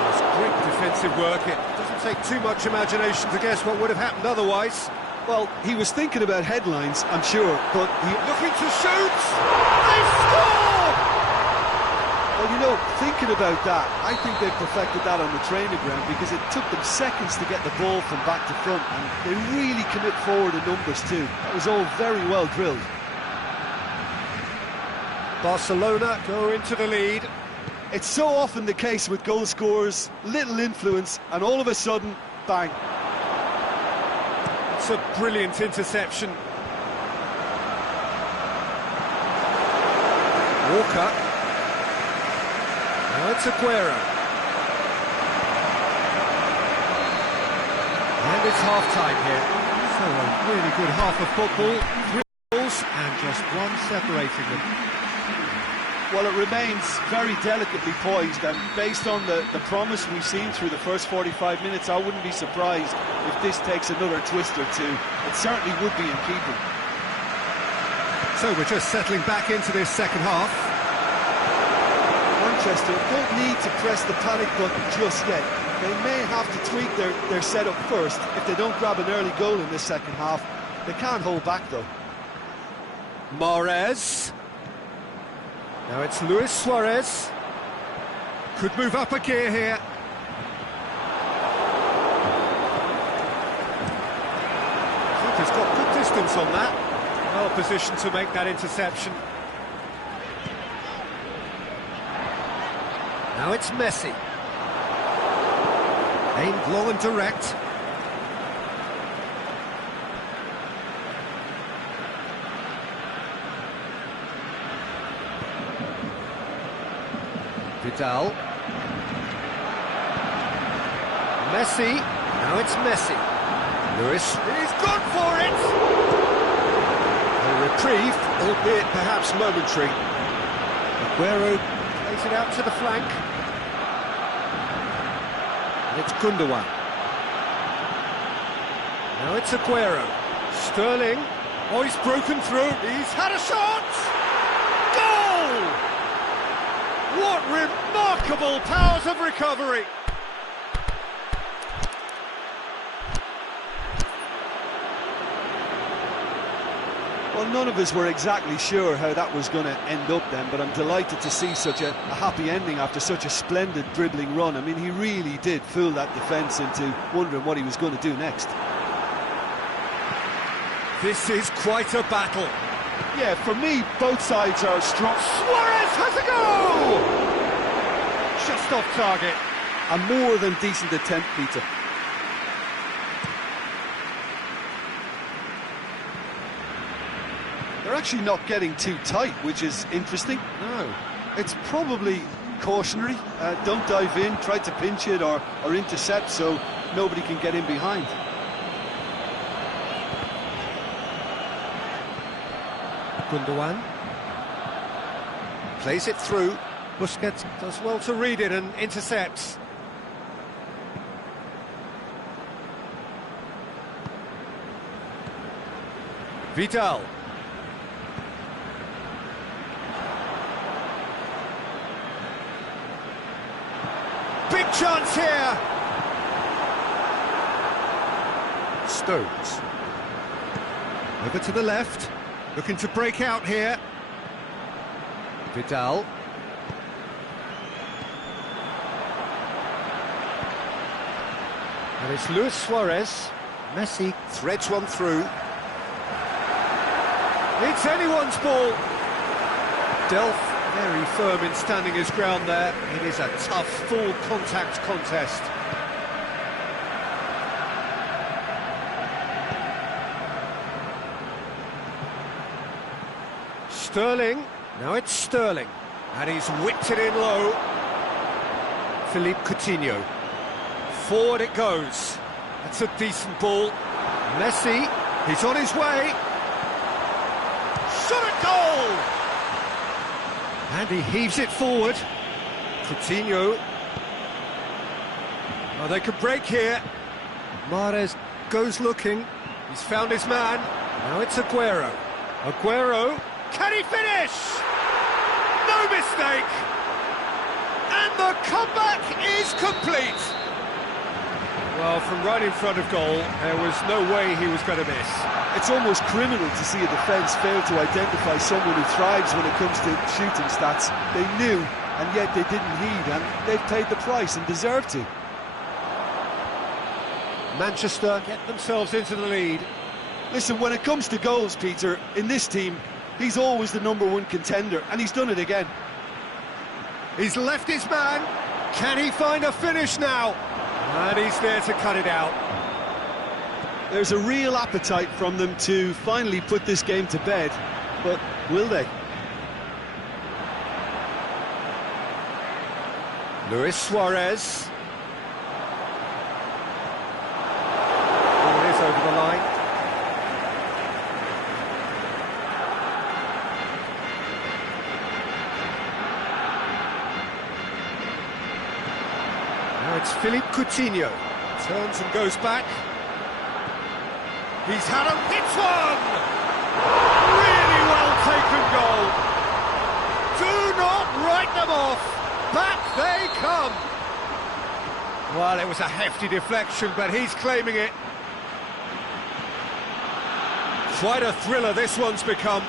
That's great defensive work. It doesn't take too much imagination to guess what would have happened otherwise. Well, he was thinking about headlines, I'm sure, but Looking to shoot! They score! well, you know, thinking about that, I think they've perfected that on the training ground because it took them seconds to get the ball from back to front, and they really commit forward in numbers too. That was all very well drilled. Barcelona go into the lead. It's so often the case with goal scorers, little influence, and all of a sudden, bang. It's a brilliant interception. Walker. Now it's Aguero. And it's half-time here. So a really good half of football. 3 goals and just one separating them. Well, it remains very delicately poised, and based on the promise we've seen through the first 45 minutes, I wouldn't be surprised if this takes another twist or two. It certainly would be in keeping. So we're just settling back into this second half. Manchester don't need to press the panic button just yet. They may have to tweak their setup first if they don't grab an early goal in this second half. They can't hold back, though. Mahrez. Now it's Luis Suarez. Could move up a gear here. Keeper's got good distance on that. Well positioned to make that interception. Now it's Messi. Aimed long and direct. Vidal. Messi. Now it's Messi. Lewis. He's gone for it! A reprieve, albeit perhaps momentary. Aguero plays it out to the flank. And it's Gundogan. Now it's Aguero. Sterling. Oh, he's broken through. He's had a shot! Goal! What remarkable powers of recovery! Well, none of us were exactly sure how that was going to end up then, but I'm delighted to see such a happy ending after such a splendid dribbling run. I mean, he really did fool that defence into wondering what he was going to do next. This is quite a battle. Yeah, for me, both sides are strong. Suarez has a go! Just off target. A more than decent attempt, Peter. They're actually not getting too tight, which is interesting. No. It's probably cautionary. Don't dive in, try to pinch it or intercept so nobody can get in behind. Gundogan. Plays it through. Busquets does well to read it and intercepts. Vidal. Big chance here! Stones. Over to the left. Looking to break out here. Vidal. And it's Luis Suarez. Messi threads one through. It's anyone's ball. Delph very firm in standing his ground there. It is a tough, full contact contest. Sterling. Now it's Sterling. And he's whipped it in low. Philippe Coutinho. Forward it goes. That's a decent ball. Messi. He's on his way. Shot at goal! And he heaves it forward. Coutinho. Oh, they could break here. Mahrez goes looking. He's found his man. Now it's Aguero. Aguero, can he finish? No mistake! And the comeback is complete! Well, from right in front of goal, there was no way he was going to miss. It's almost criminal to see a defence fail to identify someone who thrives when it comes to shooting stats. They knew, and yet they didn't heed, and they've paid the price and deserve to. Manchester get themselves into the lead. Listen, when it comes to goals, Peter, in this team, he's always the #1 contender, and he's done it again. He's left his man. Can he find a finish now? And he's there to cut it out. There's a real appetite from them to finally put this game to bed, but will they? Luis Suarez. Ball is over the line. Now it's Philippe Coutinho. Turns and goes back. He's had a hit one! Really well taken goal. Do not write them off. Back they come. Well, it was a hefty deflection, but he's claiming it. Quite a thriller this one's become.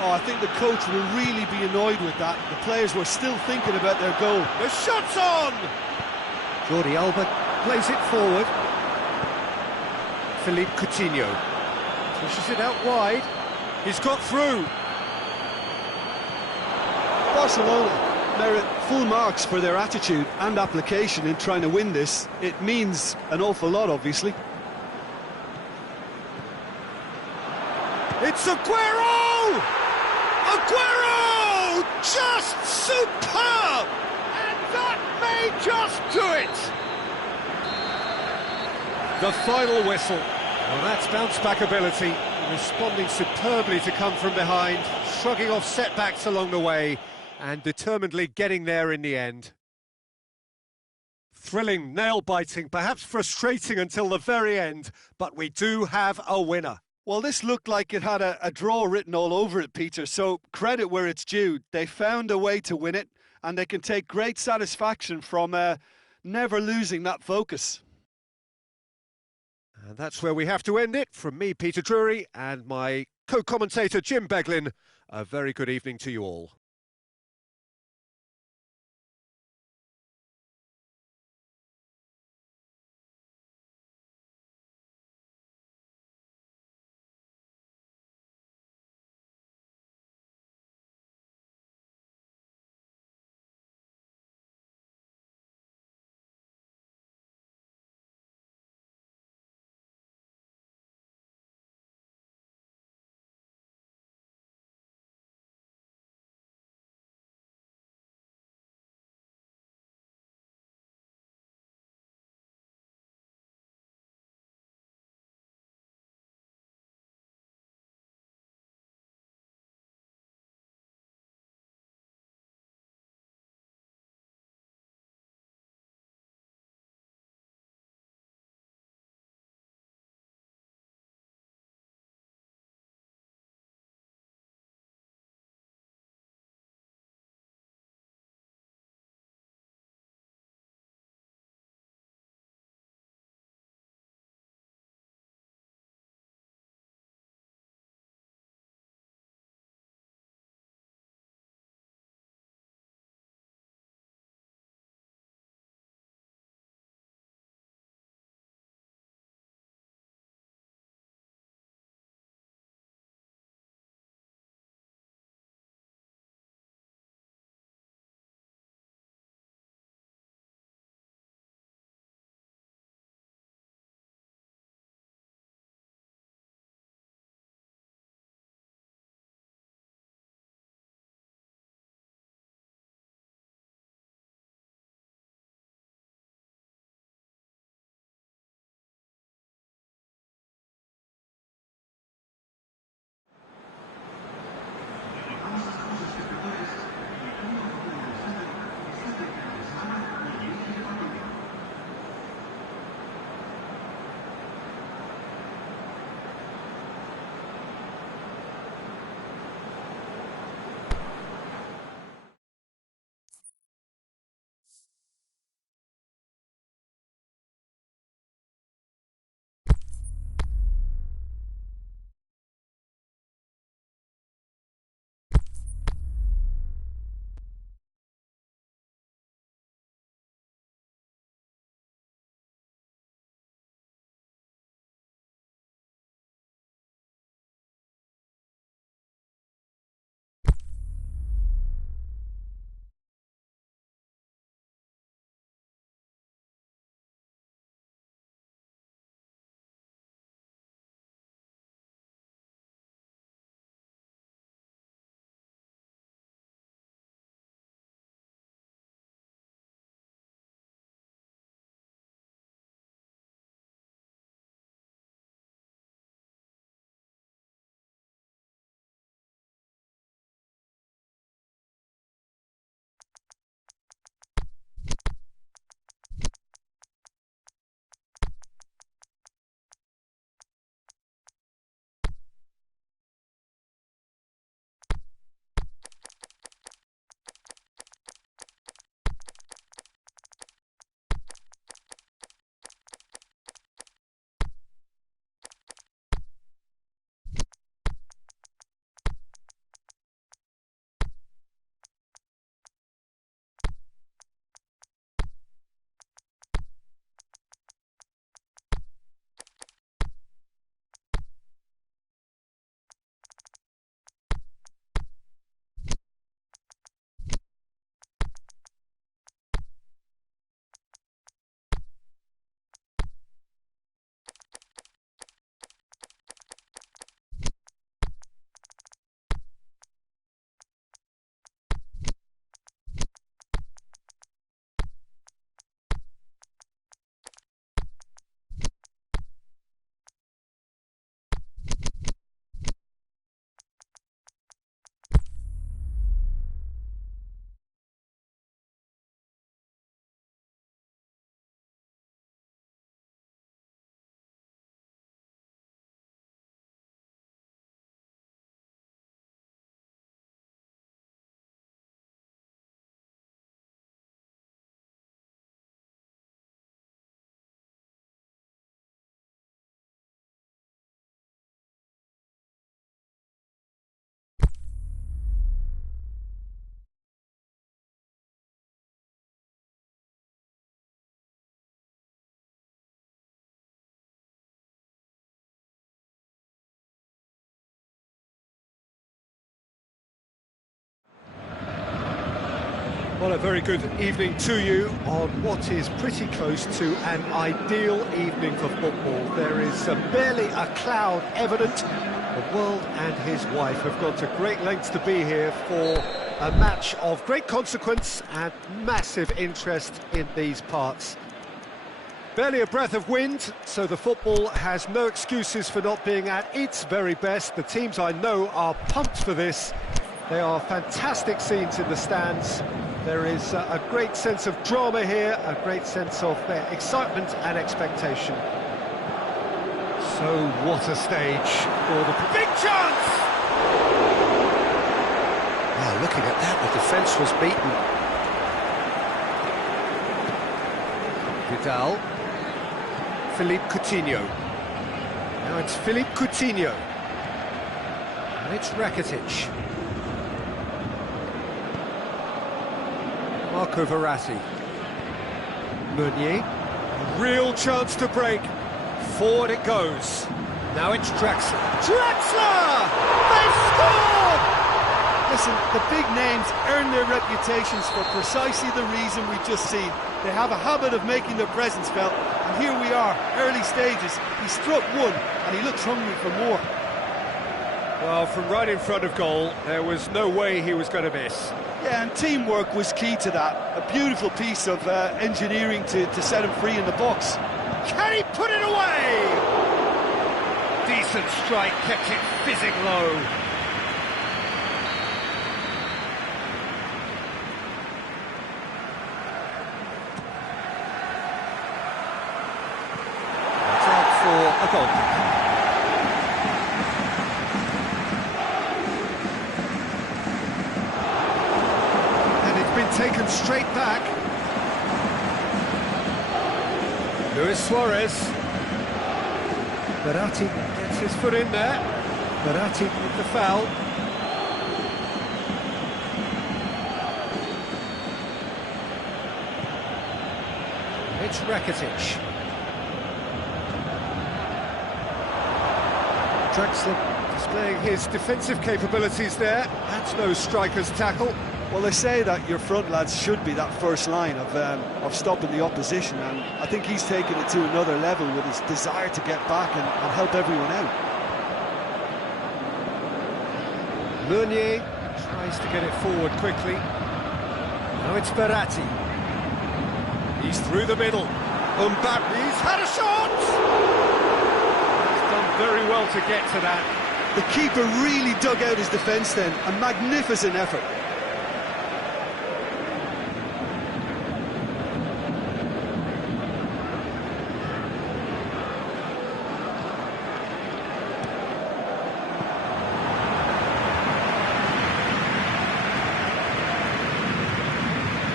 Oh, I think the coach will really be annoyed with that. The players were still thinking about their goal. The shot's on! Jordi Alba plays it forward. Philippe Coutinho pushes it out wide. He's got through. Barcelona merit full marks for their attitude and application in trying to win this. It means an awful lot, obviously. It's Aguero! Aguero! Just superb! And that may just do it! The final whistle. Well, that's bounce-back ability, responding superbly to come from behind, shrugging off setbacks along the way, and determinedly getting there in the end. Thrilling, nail-biting, perhaps frustrating until the very end, but we do have a winner. Well, this looked like it had a draw written all over it, Peter, so credit where it's due. They found a way to win it, and they can take great satisfaction from never losing that focus. And that's where we have to end it. From me, Peter Drury, and my co-commentator, Jim Beglin, a very good evening to you all. Well, a very good evening to you on what is pretty close to an ideal evening for football. There is barely a cloud evident. The world and his wife have gone to great lengths to be here for a match of great consequence and massive interest in these parts. Barely a breath of wind, so the football has no excuses for not being at its very best. The teams I know are pumped for this. They are fantastic scenes in the stands. There is a great sense of drama here, a great sense of excitement and expectation. So what a stage for the big chance! Oh, looking at that, the defence was beaten. Vidal. Philippe Coutinho. Now it's Philippe Coutinho. And it's Rakitic. Marco Verratti. Meunier. A real chance to break. Forward it goes. Now it's Draxler. Draxler! They've scored! Listen, the big names earn their reputations for precisely the reason we've just seen. They have a habit of making their presence felt, and here we are, early stages. He struck one, and he looks hungry for more. Well, from right in front of goal, there was no way he was going to miss. Yeah, and teamwork was key to that. A beautiful piece of engineering to set him free in the box. Can he put it away? Decent strike, kept it fizzing low. It's out for a goal kick. Taken straight back. Luis Suarez. Verratti gets his foot in there. Verratti with the foul. It's Rakitic. Draxler displaying his defensive capabilities there. That's no striker's tackle. Well, they say that your front lads should be that first line of stopping the opposition, and I think he's taken it to another level with his desire to get back and help everyone out. Meunier tries to get it forward quickly. Now it's Verratti. He's through the middle. Mbappe's had a shot! He's done very well to get to that. The keeper really dug out his defence then. A magnificent effort.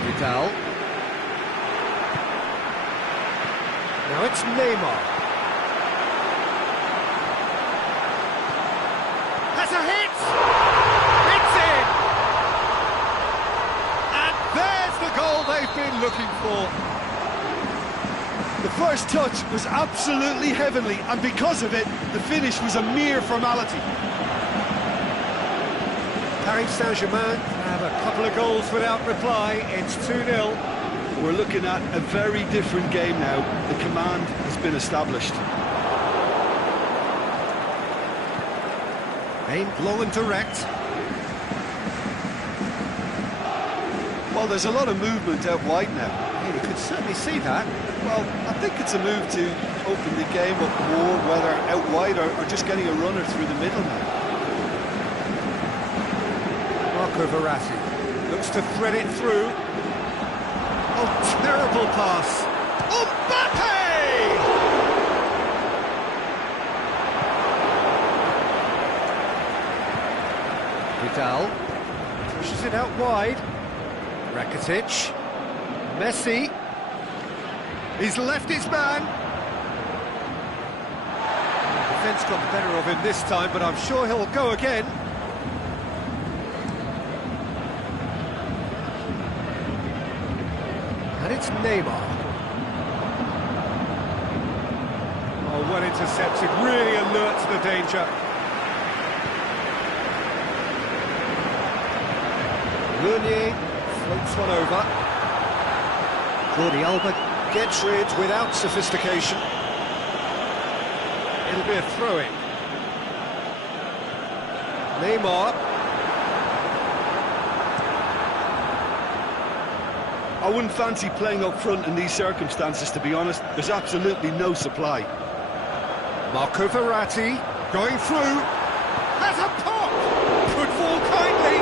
Vidal. Now it's Neymar. Has a hit! It's in! And there's the goal they've been looking for. The first touch was absolutely heavenly, and because of it, the finish was a mere formality. Paris Saint-Germain have a couple of goals without reply. It's 2-0. We're looking at a very different game now. The command has been established. Aimed low and direct. Well, there's a lot of movement out wide now. Yeah, you could certainly see that. Well, I think it's a move to open the game up more, whether out wide or just getting a runner through the middle now. Marco Verratti looks to thread it through. Oh, terrible pass. Mbappe! Vidal pushes it out wide. Rakitic. Messi. He's left his man. The defence got the better of him this time, but I'm sure he'll go again. And it's Neymar. Oh, well intercepted, really alert to the danger. Meunier Floats one over. Jordi Alba gets rid without sophistication. It'll be a throw-in. Neymar. I wouldn't fancy playing up front in these circumstances, to be honest. There's absolutely no supply. Marco Verratti going through. Has a pop! Could fall kindly.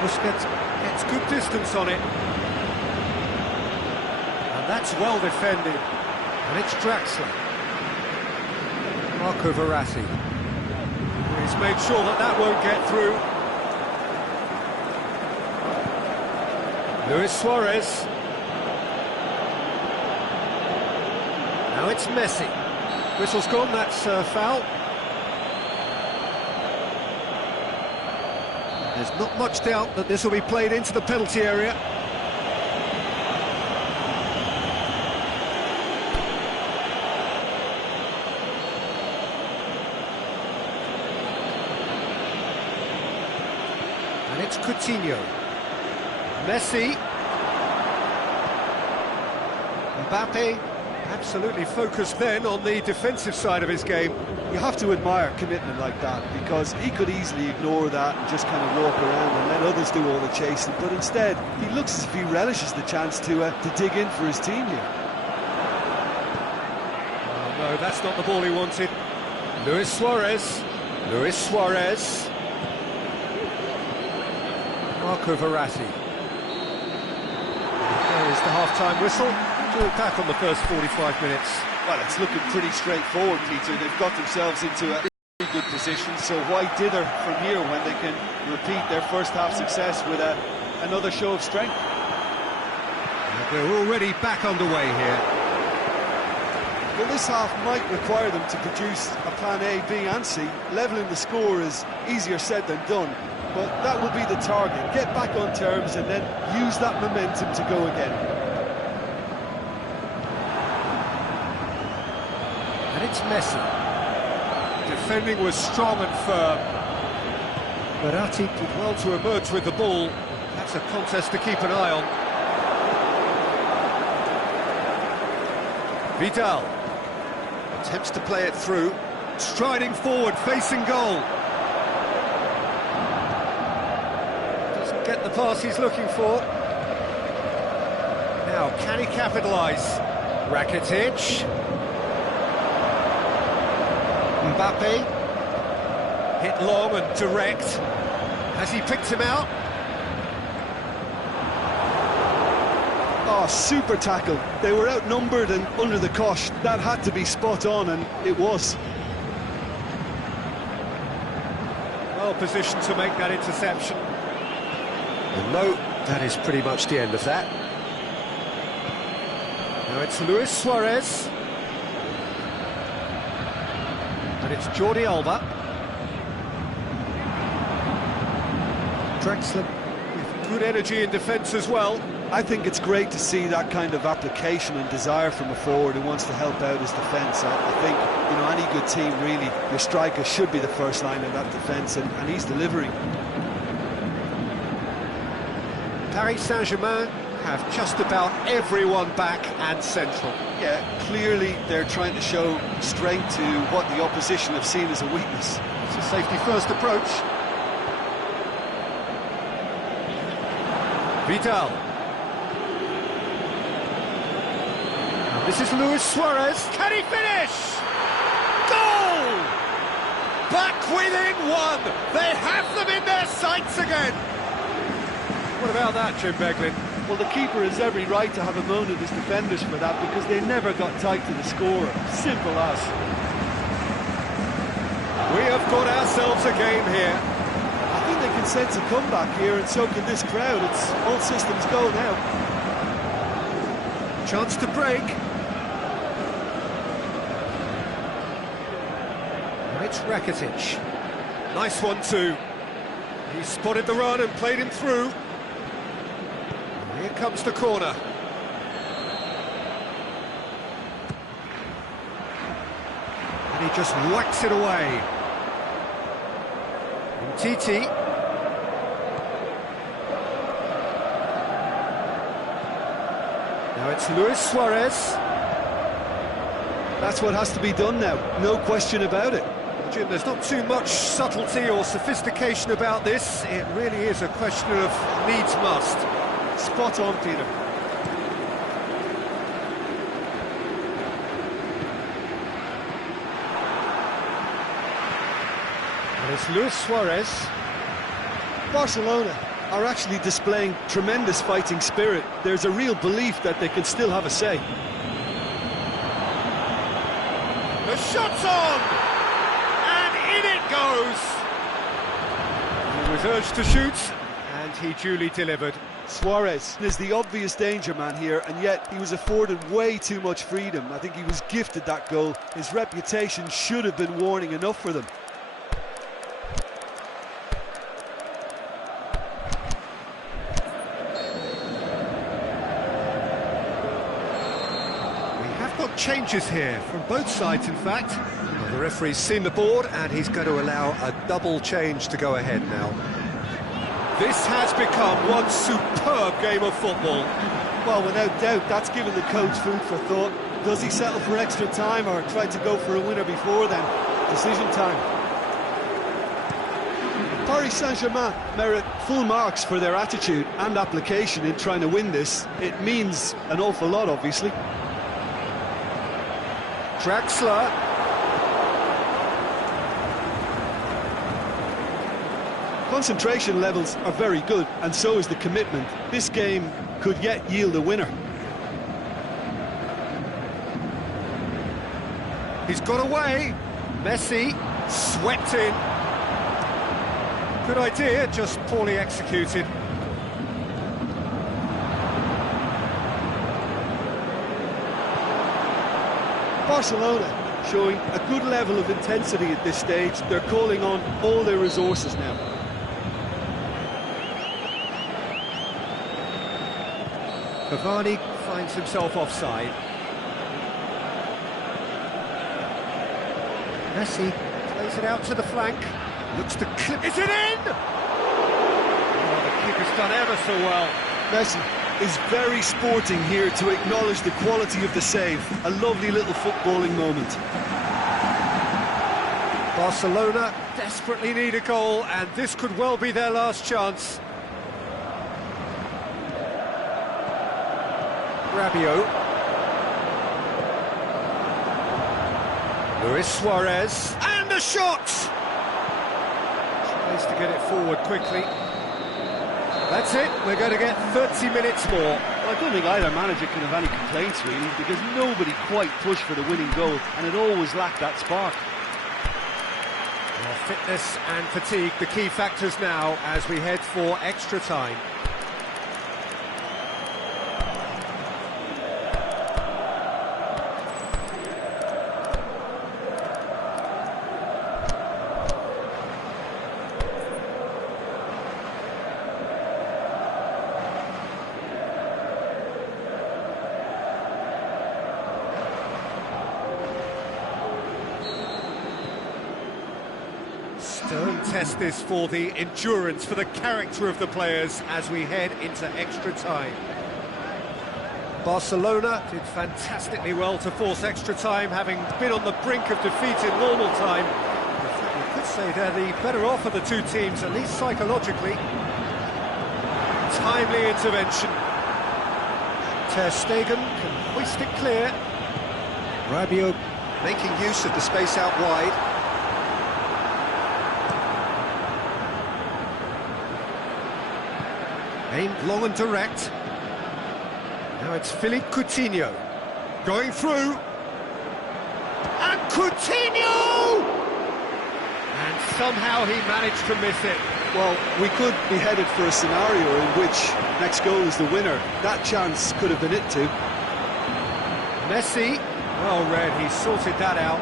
Busquets gets good distance on it. And that's well defended. And it's Draxler. Marco Verratti. He's made sure that that won't get through. Luis Suarez. Now it's Messi. Whistle's gone, that's foul. There's not much doubt that this will be played into the penalty area. And it's Coutinho. Messi. Mbappe. Absolutely focused then on the defensive side of his game. You have to admire commitment like that, because he could easily ignore that and just kind of walk around and let others do all the chasing, but instead he looks as if he relishes the chance to dig in for his team here. Oh, no, that's not the ball he wanted. Luis Suarez. Luis Suarez. Marco Verratti. There is the half-time whistle. We'll back on the first 45 minutes. Well, it's looking pretty straightforward, Peter. They've got themselves into a really good position, so why dither from here when they can repeat their first half success with another show of strength? We're already back underway here. Well, this half might require them to produce a plan A, B and C. Levelling the score is easier said than done, but that will be the target. Get back on terms and then use that momentum to go again. And it's Messi. Defending was strong and firm. Verratti did well to emerge with the ball. That's a contest to keep an eye on. Vidal attempts to play it through, striding forward, facing goal. Doesn't get the pass he's looking for. Now, can he capitalise? Rakitic. Mbappe, hit long and direct. Has he picked him out? Oh, super tackle. They were outnumbered and under the cosh. That had to be spot on, and it was. Well positioned to make that interception. And no, that is pretty much the end of that. Now it's Luis Suarez. And it's Jordi Alba. Draxler with good energy in defence as well. I think it's great to see that kind of application and desire from a forward who wants to help out his defence. I think, you know, any good team, really, your striker should be the first line of that defence, and he's delivering. Paris Saint-Germain have just about everyone back and central. Yeah, clearly they're trying to show strength to what the opposition have seen as a weakness. It's a safety-first approach. Vidal. And this is Luis Suarez. Can he finish? Goal! Back within one. They have them in their sights again. What about that, Jim Beglin? Well, the keeper has every right to have a moan at his defenders for that, because they never got tight to the scorer. Simple as. We have got ourselves a game here. I think they can sense a comeback here, and so can this crowd. It's all systems go now. Chance to break. And it's Rakitic. Nice one too. He spotted the run and played him through. Here comes the corner. And he just whacks it away. Titi. Now it's Luis Suarez. That's what has to be done now, no question about it. Jim, there's not too much subtlety or sophistication about this. It really is a question of needs must. Spot on, Peter. And it's Luis Suarez. Barcelona are actually displaying tremendous fighting spirit. There's a real belief that they can still have a say. The shot's on! And in it goes! He was urged to shoot, and he duly delivered. Suarez is the obvious danger man here, and yet he was afforded way too much freedom. I think he was gifted that goal. His reputation should have been warning enough for them. Changes here from both sides, in fact. Well, the referee's seen the board and he's going to allow a double change to go ahead now. This has become one superb game of football. Well, without doubt, that's given the coach food for thought. Does he settle for extra time or try to go for a winner before then? Decision time. Paris Saint-Germain merit full marks for their attitude and application in trying to win this. It means an awful lot, obviously. Draxler. Concentration levels are very good, and so is the commitment. This game could yet yield a winner. He's got away. Messi swept in. Good idea, just poorly executed. Barcelona showing a good level of intensity at this stage. They're calling on all their resources now. Cavani finds himself offside. Messi plays it out to the flank. Looks to clip. Is it in? Oh, the keeper's done ever so well. Messi is very sporting here to acknowledge the quality of the save. A lovely little footballing moment. Barcelona desperately need a goal, and this could well be their last chance. Rabiot. Luis Suarez. And the shot! Tries to get it forward quickly. That's it, we're going to get 30 minutes more. Well, I don't think either manager can have any complaints, really, because nobody quite pushed for the winning goal, and it always lacked that spark. Well, fitness and fatigue, the key factors now as we head for extra time. Stern test this for the endurance, for the character of the players as we head into extra time. Barcelona did fantastically well to force extra time, having been on the brink of defeat in normal time. In fact, we could say they're the better off of the two teams, at least psychologically. Timely intervention. Ter Stegen can hoist it clear. Rabiot making use of the space out wide. Aimed long and direct. Now it's Philippe Coutinho. Going through. And Coutinho! And somehow he managed to miss it. Well, we could be headed for a scenario in which next goal is the winner. That chance could have been it too. Messi, well read, he sorted that out.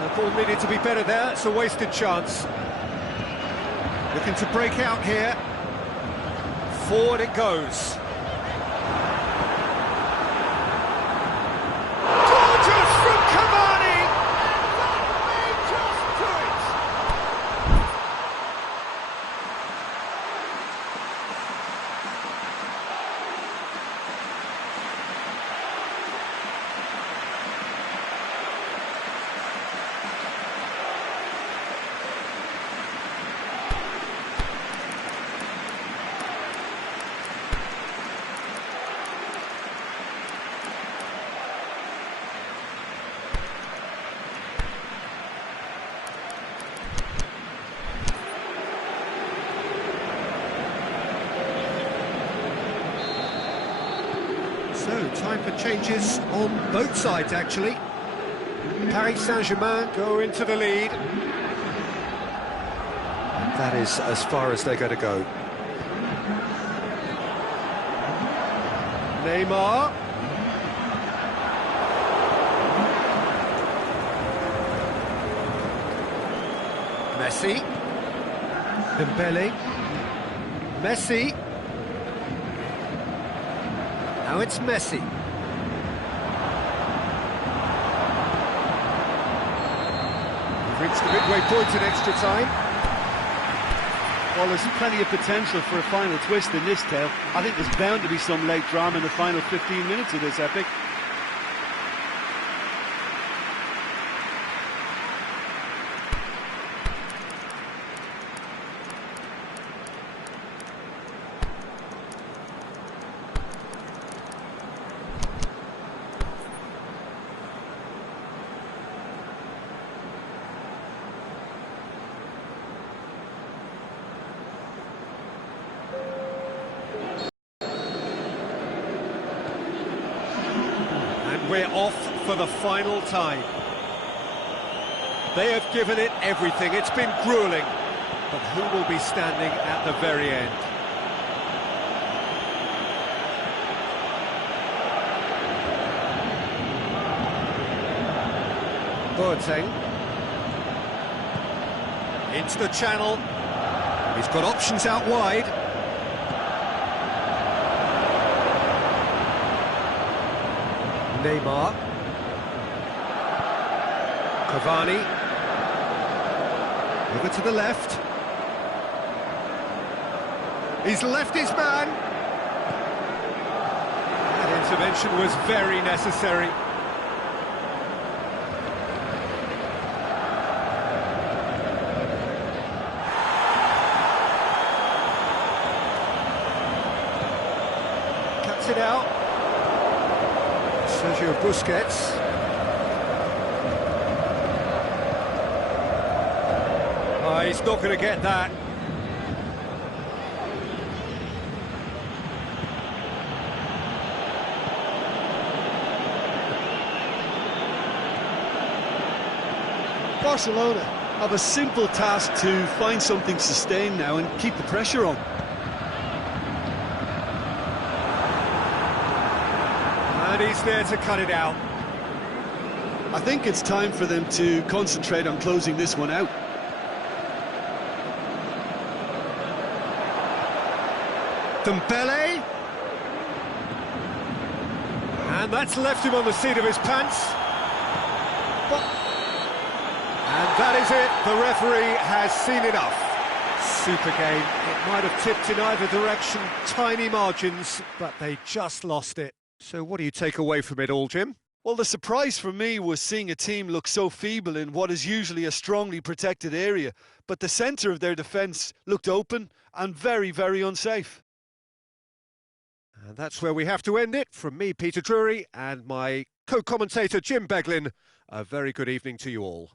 The ball needed to be better there, it's a wasted chance. Looking to break out here. Forward it goes. Gorgeous from Cavani! That may just do it! So, time for changes on both sides, actually. Paris Saint-Germain go into the lead. And that is as far as they're going to go. Neymar. Messi. Dembele. Messi. Now it's Messi. We've reached the midway point in extra time. Well, there's plenty of potential for a final twist in this tale. I think there's bound to be some late drama in the final 15 minutes of this epic. We're off for the final time. They have given it everything. It's been gruelling. But who will be standing at the very end? Boateng. Into the channel. He's got options out wide. Neymar. Cavani. Over to the left. He's left his man. That intervention was very necessary. Cuts it out. Sergio Busquets. Oh, he's not going to get that. Barcelona have a simple task to find something sustained now and keep the pressure on. And he's there to cut it out. I think it's time for them to concentrate on closing this one out. Dembele. And that's left him on the seat of his pants. And that is it. The referee has seen enough. Super game. It might have tipped in either direction. Tiny margins, but they just lost it. So what do you take away from it all, Jim? Well, the surprise for me was seeing a team look so feeble in what is usually a strongly protected area. But the centre of their defence looked open and very, very unsafe. And that's where we have to end it. From me, Peter Drury, and my co-commentator, Jim Beglin. A very good evening to you all.